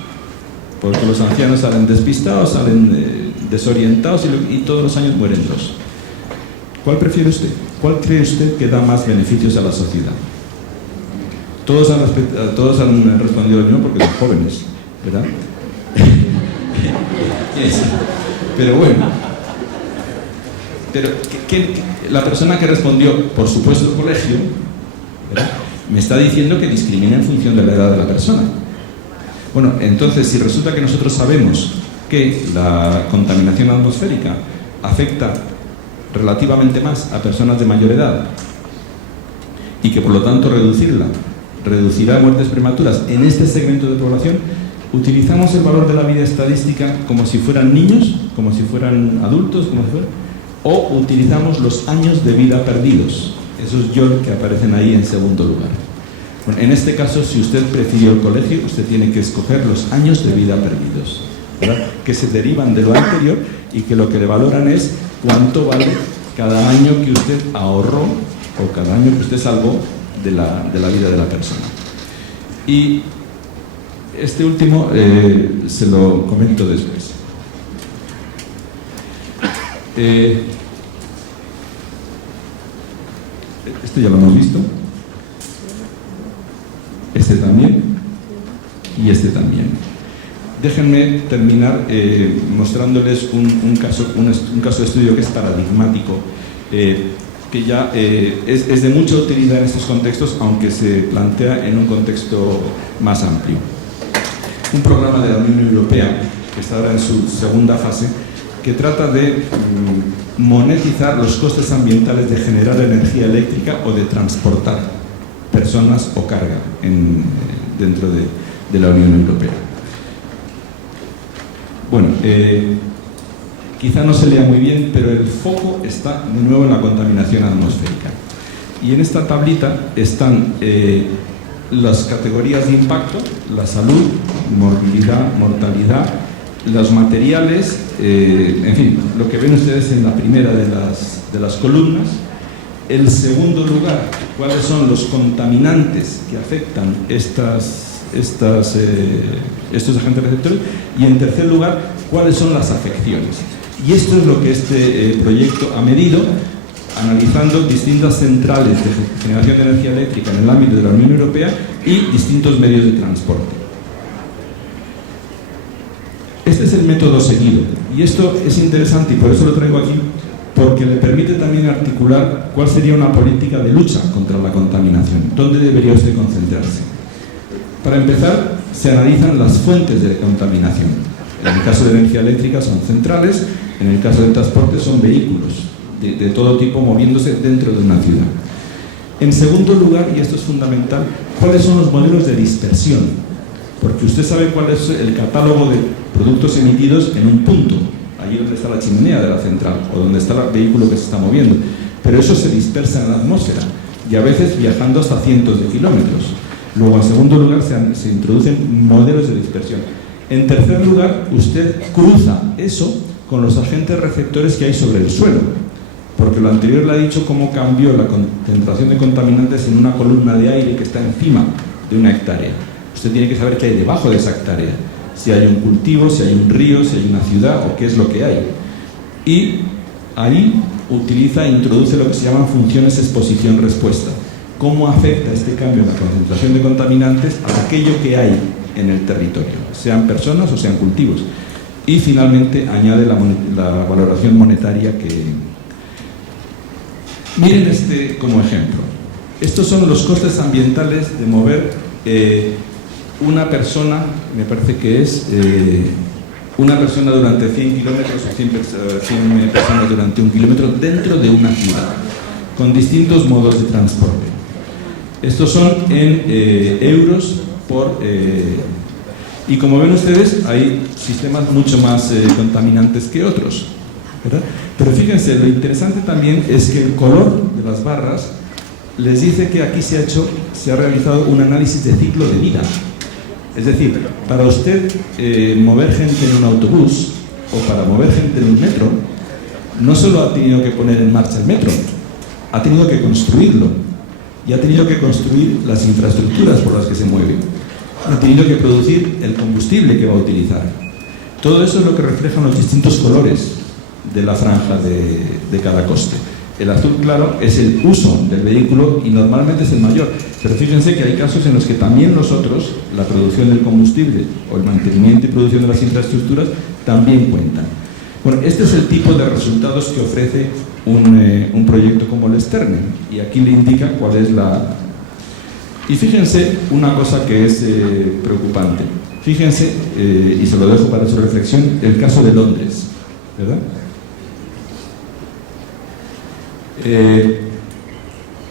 porque los ancianos salen despistados, salen desorientados y todos los años mueren 2. ¿Cuál prefiere usted? ¿Cuál cree usted que da más beneficios a la sociedad? Todos han respondido lo mismo porque son jóvenes, ¿verdad? Pero bueno, la persona que respondió, por supuesto, el colegio, ¿verdad?, me está diciendo que discrimina en función de la edad de la persona. Bueno, entonces, si resulta que nosotros sabemos que la contaminación atmosférica afecta relativamente más a personas de mayor edad y que por lo tanto reducirá muertes prematuras en este segmento de población, utilizamos el valor de la vida estadística como si fueran niños, como si fueran adultos, o utilizamos los años de vida perdidos, esos YOL que aparecen ahí en segundo lugar. Bueno, en este caso, si usted prefirió el colegio, usted tiene que escoger los años de vida perdidos, ¿verdad?, que se derivan de lo anterior y que lo que le valoran es cuánto vale cada año que usted ahorró o cada año que usted salvó de la vida de la persona. Y este último se lo comento después. Este ya lo hemos visto. Este también. Y este también. Déjenme terminar mostrándoles un caso de estudio que es paradigmático, que ya es de mucha utilidad en estos contextos, aunque se plantea en un contexto más amplio. Un programa de la Unión Europea, que está ahora en su segunda fase, que trata de monetizar los costes ambientales de generar energía eléctrica o de transportar personas o carga dentro de la Unión Europea. Bueno, quizá no se lea muy bien, pero el foco está de nuevo en la contaminación atmosférica. Y en esta tablita están las categorías de impacto: la salud, morbilidad, mortalidad, los materiales, en fin, lo que ven ustedes en la primera de las columnas. El segundo lugar, cuáles son los contaminantes que afectan estos agentes receptores, y en tercer lugar, cuáles son las afecciones. Y esto es lo que este proyecto ha medido, analizando distintas centrales de generación de energía eléctrica en el ámbito de la Unión Europea y distintos medios de transporte. Este es el método seguido, y esto es interesante y por eso lo traigo aquí, porque le permite también articular cuál sería una política de lucha contra la contaminación. ¿Dónde debería usted concentrarse? Para empezar, se analizan las fuentes de contaminación. En el caso de energía eléctrica son centrales, en el caso del transporte son vehículos de todo tipo moviéndose dentro de una ciudad. En segundo lugar, y esto es fundamental, ¿cuáles son los modelos de dispersión? Porque usted sabe cuál es el catálogo de productos emitidos en un punto, allí donde está la chimenea de la central o donde está el vehículo que se está moviendo, pero eso se dispersa en la atmósfera y a veces viajando hasta cientos de kilómetros. Luego, en segundo lugar, se introducen modelos de dispersión. En tercer lugar, usted cruza eso con los agentes receptores que hay sobre el suelo, porque lo anterior le ha dicho cómo cambió la concentración de contaminantes en una columna de aire que está encima de una hectárea. Usted tiene que saber qué hay debajo de esa hectárea, si hay un cultivo, si hay un río, si hay una ciudad o qué es lo que hay. Y ahí introduce lo que se llaman funciones exposición-respuesta. ¿Cómo afecta este cambio en la concentración de contaminantes a aquello que hay en el territorio, sean personas o sean cultivos? Y finalmente añade la valoración monetaria que... Miren este como ejemplo. Estos son los costes ambientales de mover una persona, me parece que es una persona durante 100 kilómetros o 100 personas durante 1 kilómetro dentro de una ciudad, con distintos modos de transporte. Estos son en euros por... y como ven ustedes, hay sistemas mucho más contaminantes que otros, ¿verdad? Pero fíjense, lo interesante también es que el color de las barras les dice que aquí se ha realizado un análisis de ciclo de vida. Es decir, para usted mover gente en un autobús o para mover gente en un metro, no solo ha tenido que poner en marcha el metro, ha tenido que construirlo y ha tenido que construir las infraestructuras por las que se mueve. Ha tenido que producir el combustible que va a utilizar. Todo eso es lo que reflejan los distintos colores de la franja de cada coste. El azul claro es el uso del vehículo y normalmente es el mayor, pero fíjense que hay casos en los que también nosotros, la producción del combustible o el mantenimiento y producción de las infraestructuras, también cuentan. Bueno, este es el tipo de resultados que ofrece un proyecto como el Sterne, y aquí le indica cuál es la... Y fíjense una cosa que es preocupante. Fíjense, y se lo dejo para su reflexión, el caso de Londres, ¿verdad?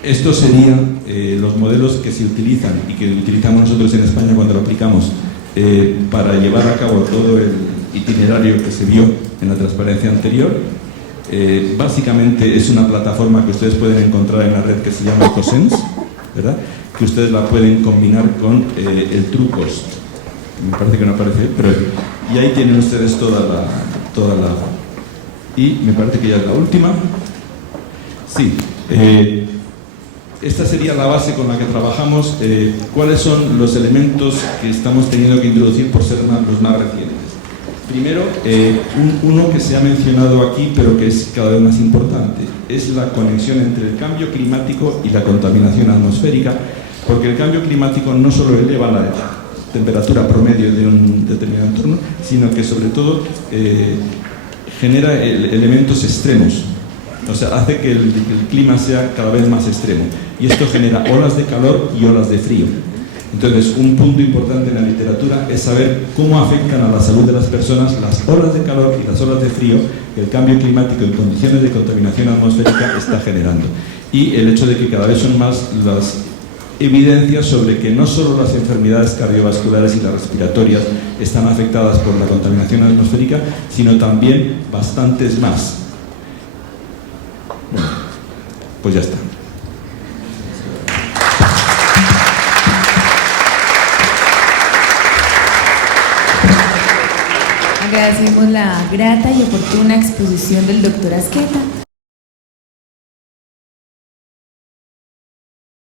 Estos serían los modelos que se utilizan y que utilizamos nosotros en España cuando lo aplicamos para llevar a cabo todo el itinerario que se vio en la transparencia anterior. Básicamente es una plataforma que ustedes pueden encontrar en la red que se llama Ecosense, ¿verdad? Que ustedes la pueden combinar con el True Cost. Me parece que no aparece, pero y ahí tienen ustedes toda la y me parece que ya es la última. Sí, esta sería la base con la que trabajamos. ¿Cuáles son los elementos que estamos teniendo que introducir por ser los más recientes? Primero, uno que se ha mencionado aquí, pero que es cada vez más importante, es la conexión entre el cambio climático y la contaminación atmosférica, porque el cambio climático no solo eleva la temperatura promedio de un determinado entorno, sino que sobre todo genera elementos extremos. O sea, hace que el clima sea cada vez más extremo. Y esto genera olas de calor y olas de frío. Entonces, un punto importante en la literatura es saber cómo afectan a la salud de las personas las olas de calor y las olas de frío que el cambio climático en condiciones de contaminación atmosférica está generando. Y el hecho de que cada vez son más las evidencias sobre que no solo las enfermedades cardiovasculares y las respiratorias están afectadas por la contaminación atmosférica, sino también bastantes más. Bueno, pues ya está. Agradecemos la grata y oportuna exposición del doctor Asqueta.